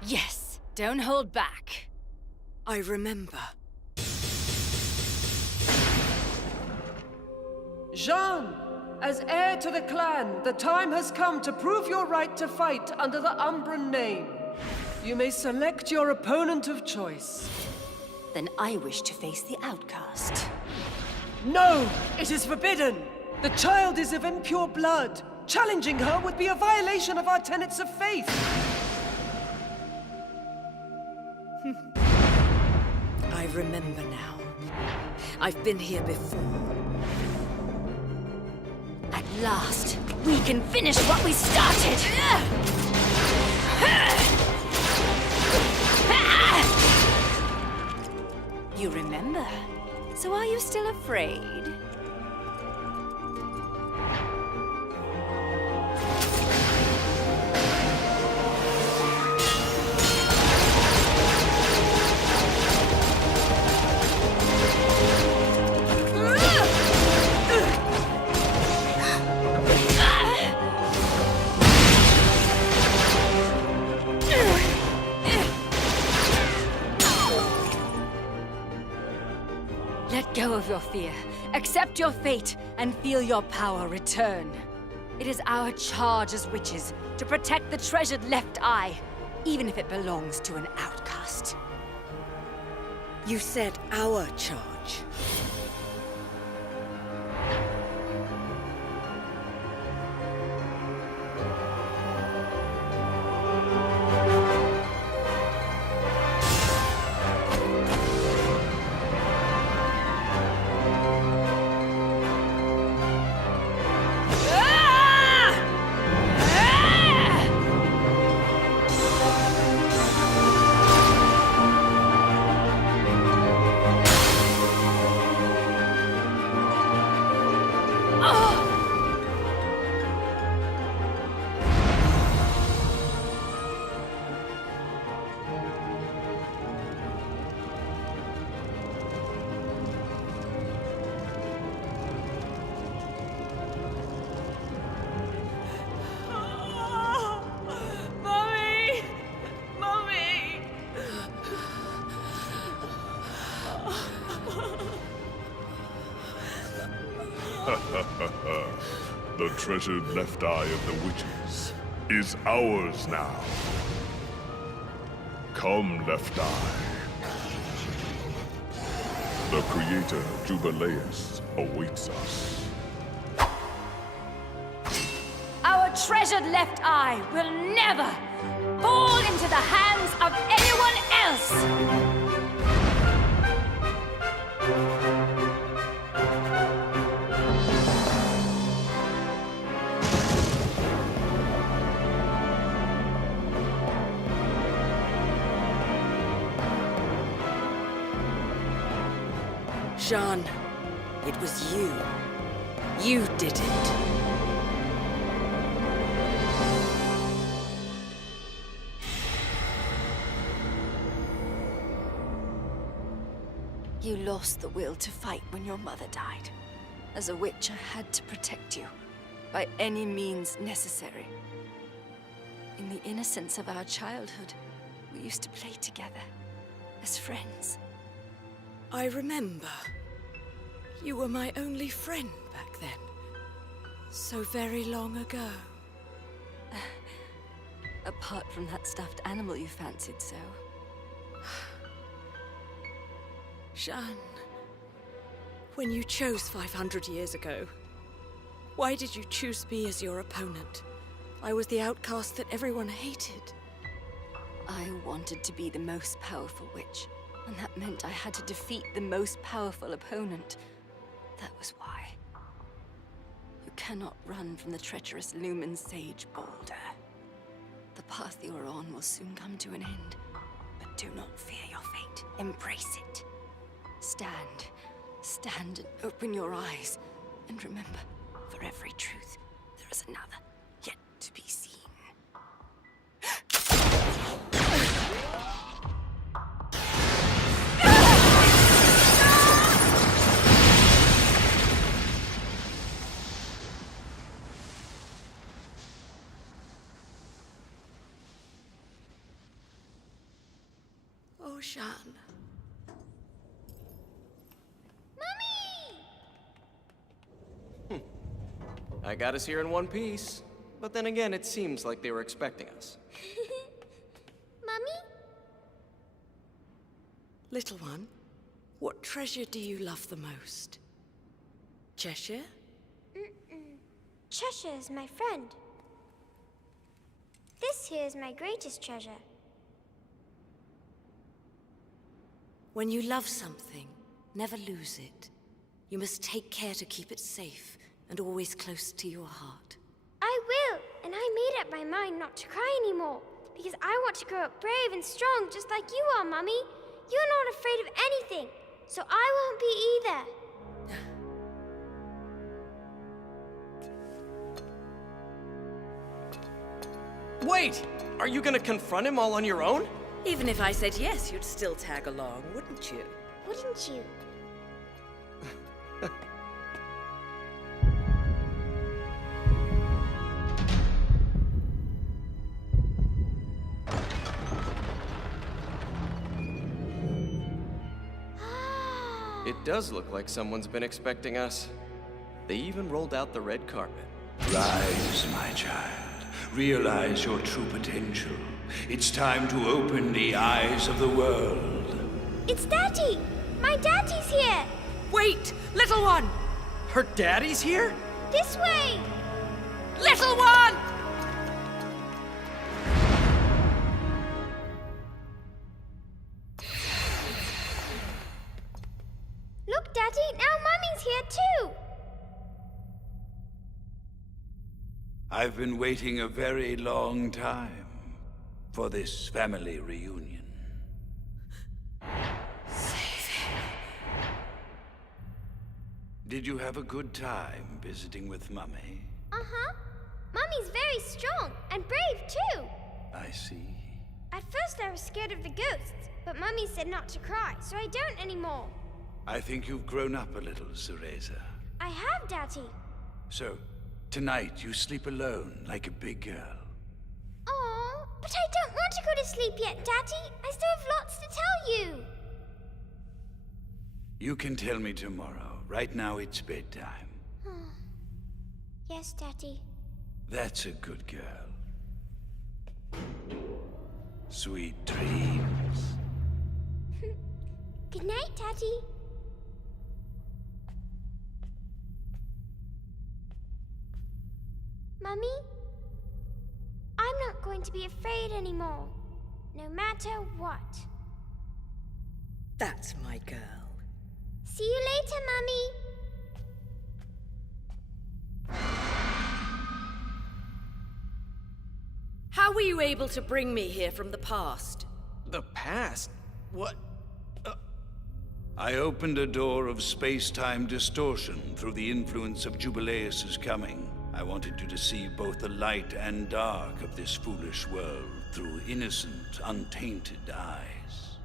Yes, don't hold back. I remember. Jean, as heir to the clan, the time has come to prove your right to fight under the Umbran name. You may select your opponent of choice. Then I wish to face the outcast. No! It is forbidden! The child is of impure blood. Challenging her would be a violation of our tenets of faith. I remember now. I've been here before. At last, we can finish what we started! You remember? So are you still afraid? your fear, accept your fate, and feel your power return. It is our charge as witches to protect the treasured left eye, even if it belongs to an outcast. You said our charge. The treasured left eye of the witches is ours now. Come, left eye. The creator, Jubileus, awaits us. Our treasured left eye will never fall into the hands of anyone else! Jean, it was you. You did it. You lost the will to fight when your mother died. As a witch, I had to protect you, by any means necessary. In the innocence of our childhood, we used to play together, as friends. I remember. You were my only friend back then. So very long ago. Apart from that stuffed animal you fancied so. Jean, when you chose 500 years ago, why did you choose me as your opponent? I was the outcast that everyone hated. I wanted to be the most powerful witch, and that meant I had to defeat the most powerful opponent. That was why. You cannot run from the treacherous Lumen Sage Boulder. The path you are on will soon come to an end, but do not fear your fate. Embrace it. Stand and open your eyes, and remember, for every truth, there is another yet to be seen. Oh, Jean. I got us here in one piece. But then again, it seems like they were expecting us. Mummy? Little one, what treasure do you love the most? Cheshire? Cheshire is my friend. This here is my greatest treasure. When you love something, never lose it. You must take care to keep it safe and always close to your heart. I will, and I made up my mind not to cry anymore, because I want to grow up brave and strong just like you are, Mummy. You're not afraid of anything, so I won't be either. Wait! Are you gonna confront him all on your own? Even if I said yes, you'd still tag along, wouldn't you? Wouldn't you? It does look like someone's been expecting us. They even rolled out the red carpet. Rise, my child. Realize your true potential. It's time to open the eyes of the world. It's Daddy! My daddy's here! Wait! Little one! Her daddy's here? This way! Little one! Look, Daddy, now Mummy's here too! I've been waiting a very long time for this family reunion. Did you have a good time visiting with Mummy? Uh-huh. Mummy's very strong and brave too. I see. At first I was scared of the ghosts, but Mummy said not to cry, so I don't anymore. I think you've grown up a little, Cereza. I have, Daddy. So, tonight you sleep alone like a big girl. Aw, but I don't want to go to sleep yet, Daddy. I still have lots to tell you. You can tell me tomorrow. Right now it's bedtime. Yes, Daddy. That's a good girl. Sweet dreams. Good night, Daddy. Mummy? I'm not going to be afraid anymore, no matter what. That's my girl. See you later, Mummy. How were you able to bring me here from the past? The past? What? I opened a door of space-time distortion through the influence of Jubileus's coming. I wanted you to see both the light and dark of this foolish world through innocent, untainted eyes.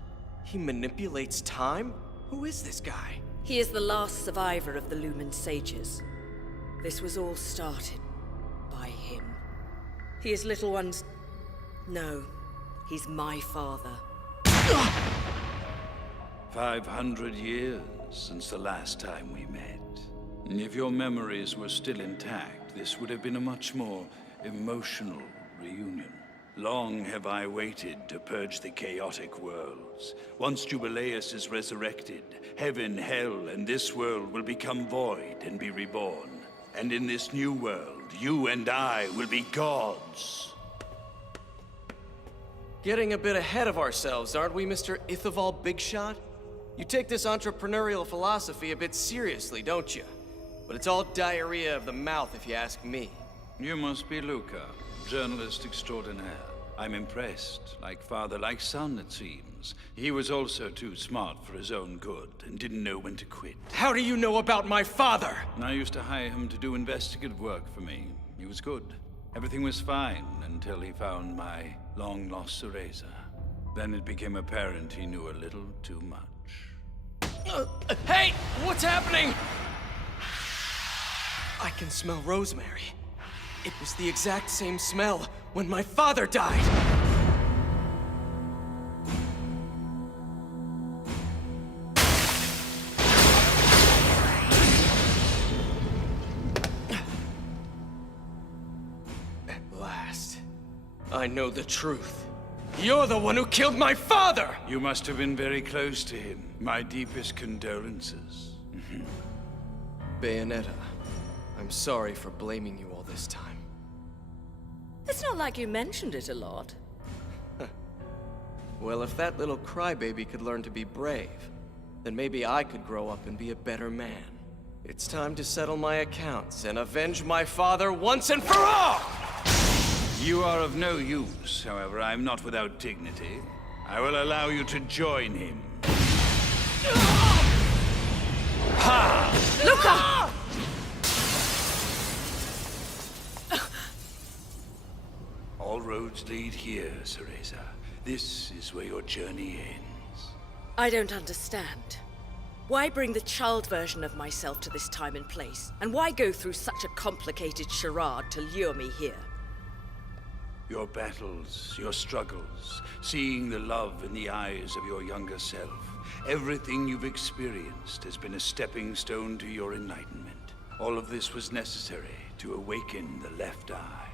He manipulates time? Who is this guy? He is the last survivor of the Lumen Sages. This was all started by him. He is little one's... No, he's my father. 500 years since the last time we met. If your memories were still intact, this would have been a much more emotional reunion. Long have I waited to purge the chaotic worlds. Once Jubileus is resurrected, heaven, hell, and this world will become void and be reborn. And in this new world, you and I will be gods. Getting a bit ahead of ourselves, aren't we, Mr. Ithaval Bigshot? You take this entrepreneurial philosophy a bit seriously, don't you? But it's all diarrhea of the mouth, if you ask me. You must be Luca, journalist extraordinaire. I'm impressed. Like father, like son, it seems. He was also too smart for his own good and didn't know when to quit. How do you know about my father? I used to hire him to do investigative work for me. He was good. Everything was fine until he found my long-lost Cereza. Then it became apparent he knew a little too much. Hey! What's happening? I can smell rosemary. It was the exact same smell when my father died. At last, I know the truth. You're the one who killed my father! You must have been very close to him. My deepest condolences. Bayonetta, I'm sorry for blaming you all this time. It's not like you mentioned it a lot. Well, if that little crybaby could learn to be brave, then maybe I could grow up and be a better man. It's time to settle my accounts and avenge my father once and for all! You are of no use, however. I'm not without dignity. I will allow you to join him. Ha! Luca! All roads lead here, Cereza. This is where your journey ends. I don't understand. Why bring the child version of myself to this time and place? And why go through such a complicated charade to lure me here? Your battles, your struggles, seeing the love in the eyes of your younger self. Everything you've experienced has been a stepping stone to your enlightenment. All of this was necessary to awaken the left eye.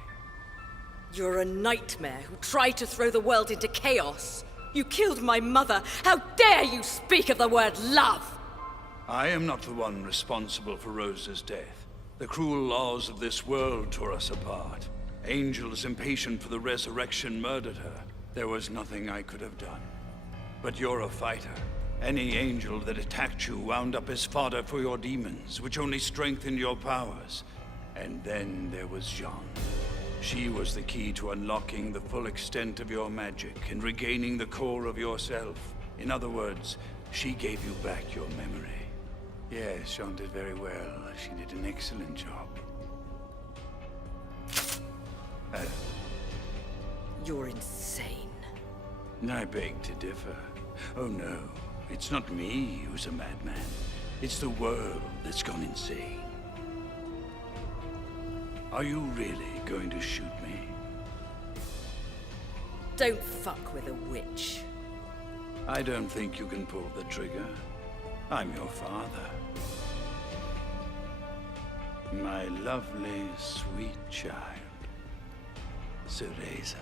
You're a nightmare who tried to throw the world into chaos. You killed my mother. How dare you speak of the word love? I am not the one responsible for Rosa's death. The cruel laws of this world tore us apart. Angels impatient for the resurrection murdered her. There was nothing I could have done. But you're a fighter. Any angel that attacked you wound up as fodder for your demons, which only strengthened your powers. And then there was Jeanne. She was the key to unlocking the full extent of your magic and regaining the core of yourself. In other words, she gave you back your memory. Yes, Jeanne did very well. She did an excellent job. You're insane. I beg to differ. Oh no, it's not me who's a madman. It's the world that's gone insane. Are you really going to shoot me? Don't fuck with a witch. I don't think you can pull the trigger. I'm your father. My lovely, sweet child, Cereza.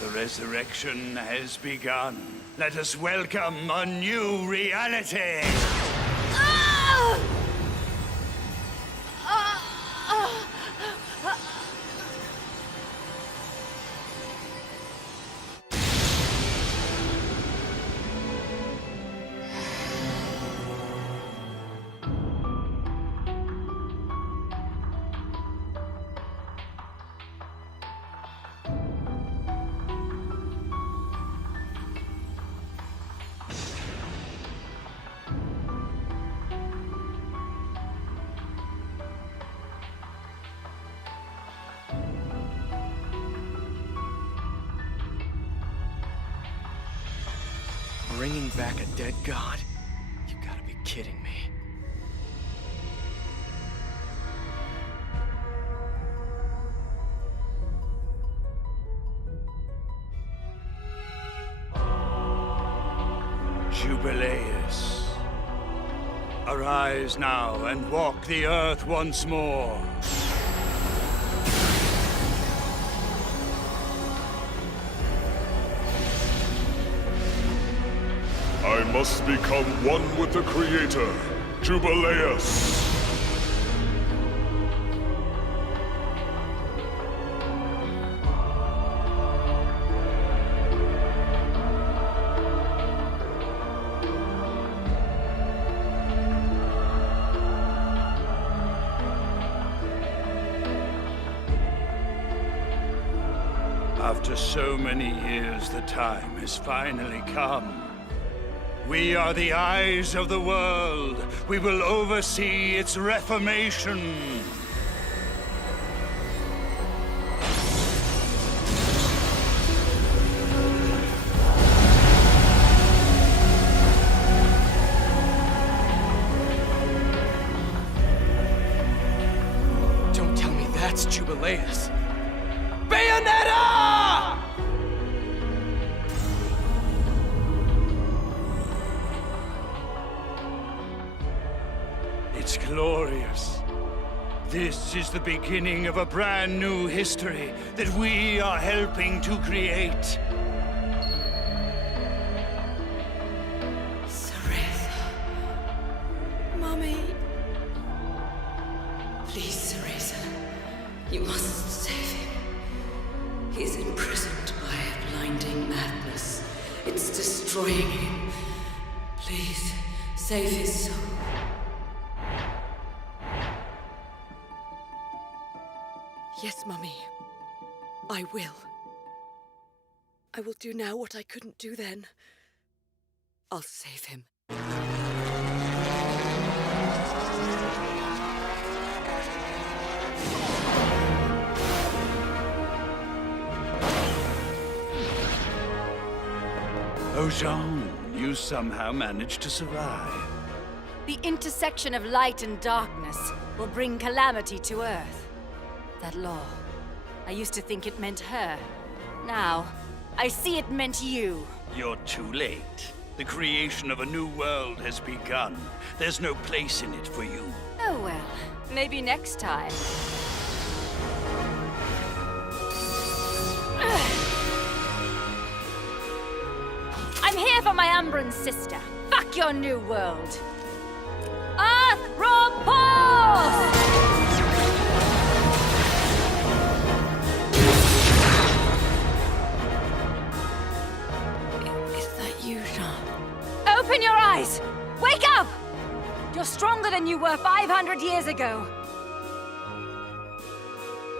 The resurrection has begun. Let us welcome a new reality. Bringing back a dead god? You gotta be kidding me. Jubileus, arise now and walk the earth once more. I must become one with the Creator, Jubileus. After so many years, the time has finally come. We are the eyes of the world. We will oversee its reformation. Don't tell me that's Jubileus. Bayonetta! It's glorious. This is the beginning of a brand new history that we are helping to create. Cereza. Mommy. Please, Cereza. You must save him. He's imprisoned by a blinding madness. It's destroying him. Please, save his soul. Yes, Mummy. I will. I will do now what I couldn't do then. I'll save him. Oh, Jeanne, you somehow managed to survive. The intersection of light and darkness will bring calamity to Earth. That law, I used to think it meant her. Now, I see it meant you. You're too late. The creation of a new world has begun. There's no place in it for you. Oh well, maybe next time. I'm here for my Umbran sister. Fuck your new world. Arthropos! Is that you, Jean? Open your eyes! Wake up! You're stronger than you were 500 years ago.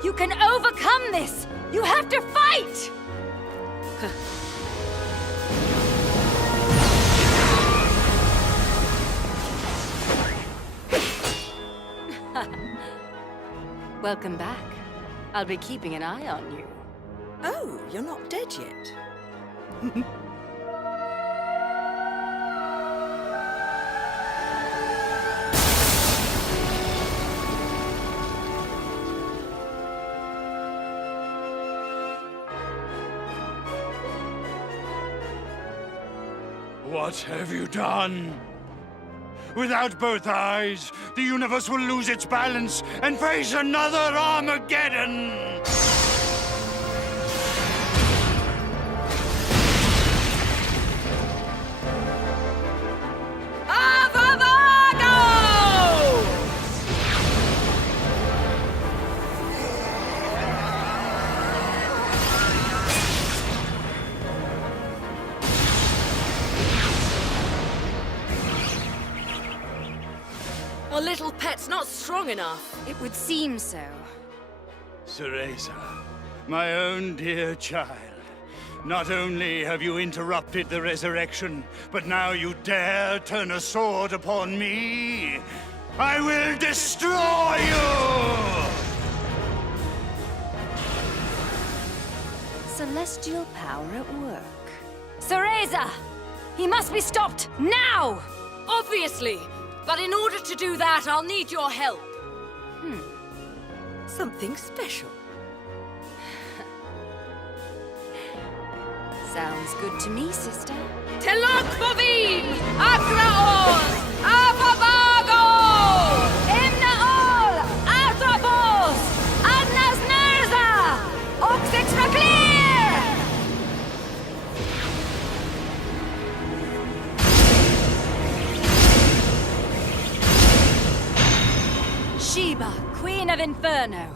You can overcome this! You have to fight! Welcome back. I'll be keeping an eye on you. Oh, you're not dead yet. What have you done? Without both eyes, the universe will lose its balance and face another Armageddon! Our little pet's not strong enough. It would seem so. Cereza, my own dear child. Not only have you interrupted the resurrection, but now you dare turn a sword upon me? I will destroy you! Celestial power at work. Cereza! He must be stopped now! Obviously! But in order to do that, I'll need your help. Something special. Sounds good to me, sister. Telok Bovin! Akraos! Avavago! Imnaol! Arthropos! Adnas Nerza! Oxix Raklir! Sheba, Queen of Inferno.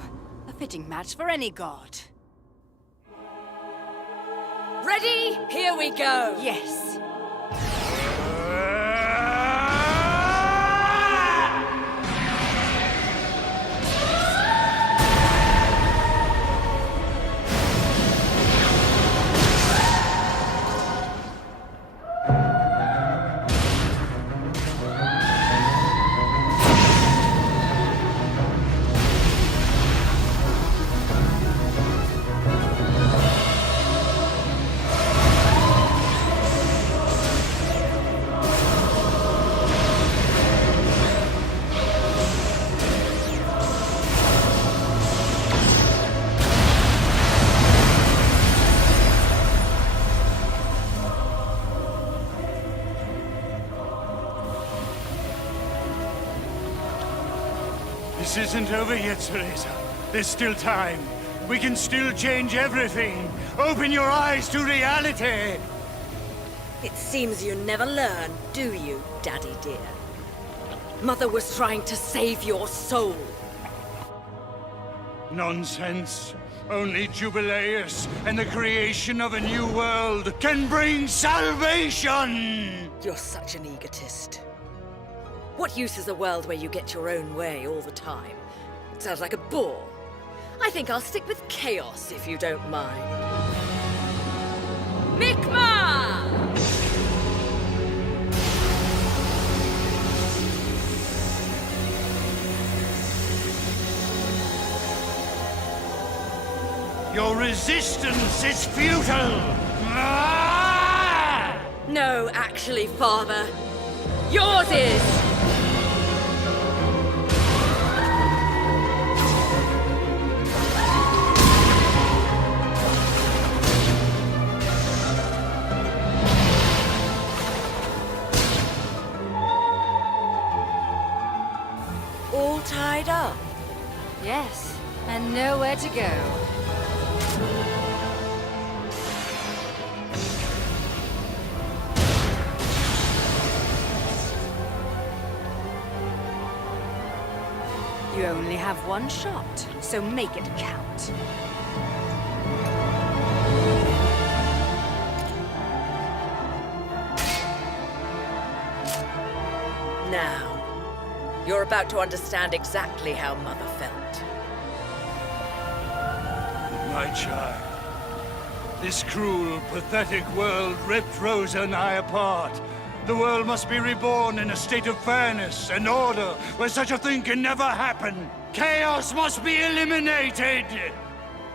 A fitting match for any god. Ready? Here we go! Yes. This isn't over yet, Cereza. There's still time. We can still change everything. Open your eyes to reality. It seems you never learn, do you, Daddy dear? Mother was trying to save your soul. Nonsense. Only Jubileus and the creation of a new world can bring salvation! You're such an egotist. What use is a world where you get your own way all the time? It sounds like a bore. I think I'll stick with chaos, if you don't mind. Mikma! Your resistance is futile! Ah! No, actually father? Yours is! All tied up? Yes, and nowhere to go. You only have one shot, so make it count. Now, you're about to understand exactly how Mother felt. My child, this cruel, pathetic world ripped Rosa and I apart. The world must be reborn in a state of fairness and order where such a thing can never happen. Chaos must be eliminated!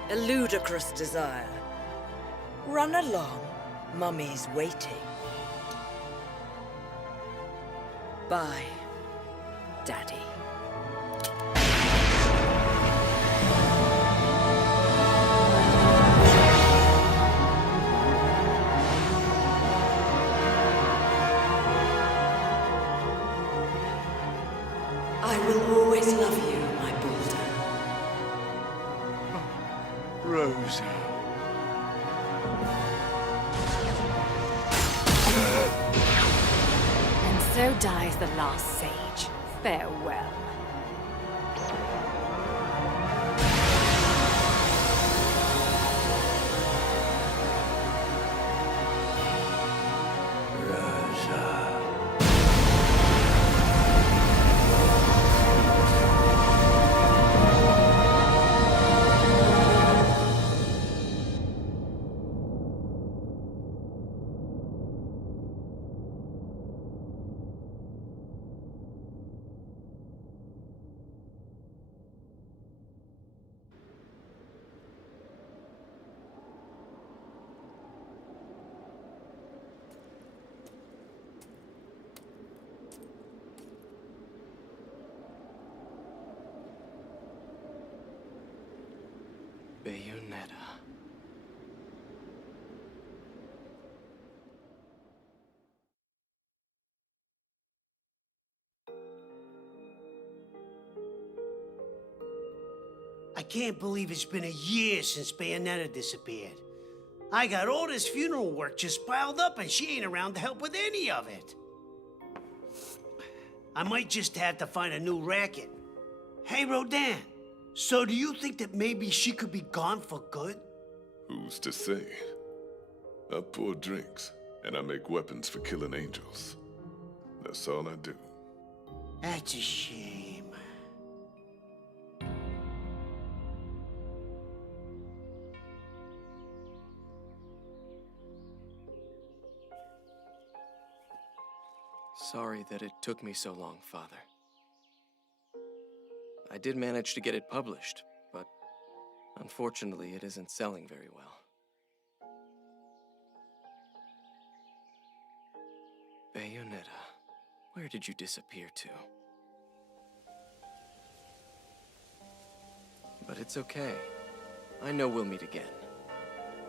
A ludicrous desire. Run along. Mummy's waiting. Bye, Daddy. I will always love you, my Balder. Rosa. And so dies the last sage. Farewell. Bayonetta. I can't believe it's been a year since Bayonetta disappeared. I got all this funeral work just piled up and she ain't around to help with any of it. I might just have to find a new racket. Hey, Rodan, so do you think that maybe she could be gone for good? Who's to say? I pour drinks, and I make weapons for killing angels. That's all I do. That's a shame. Sorry that it took me so long, Father. I did manage to get it published, but unfortunately it isn't selling very well. Bayonetta, where did you disappear to? But it's okay. I know we'll meet again.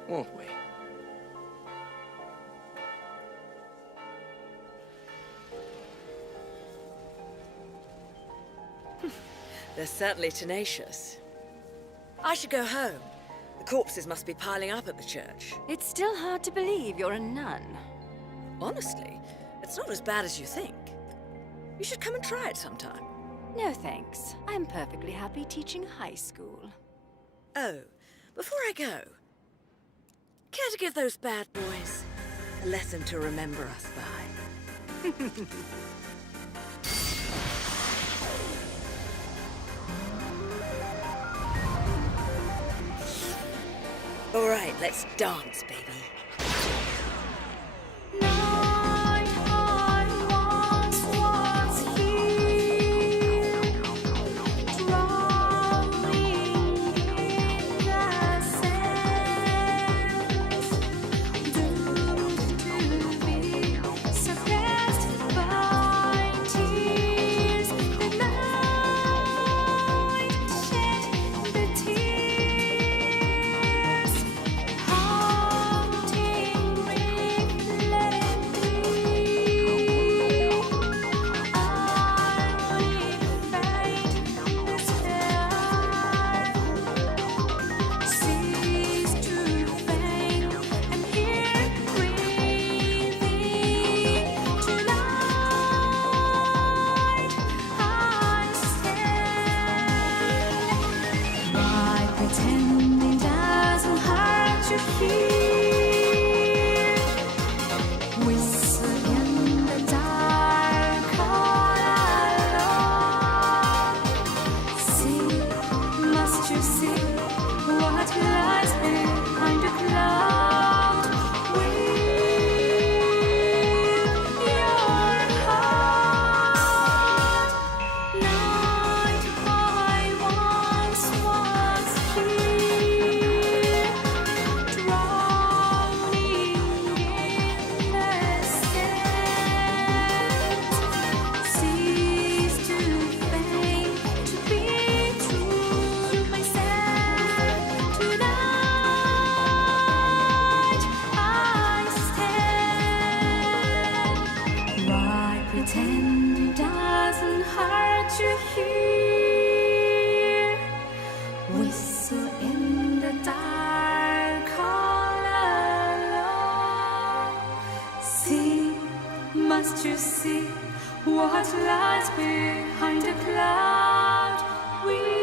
Won't we? They're certainly tenacious. I should go home. The corpses must be piling up at the church. It's still hard to believe you're a nun. Honestly, it's not as bad as you think. You should come and try it sometime. No thanks. I'm perfectly happy teaching high school. Oh, before I go, care to give those bad boys a lesson to remember us by? All right, let's dance, baby. Must you see what lies behind a cloud? We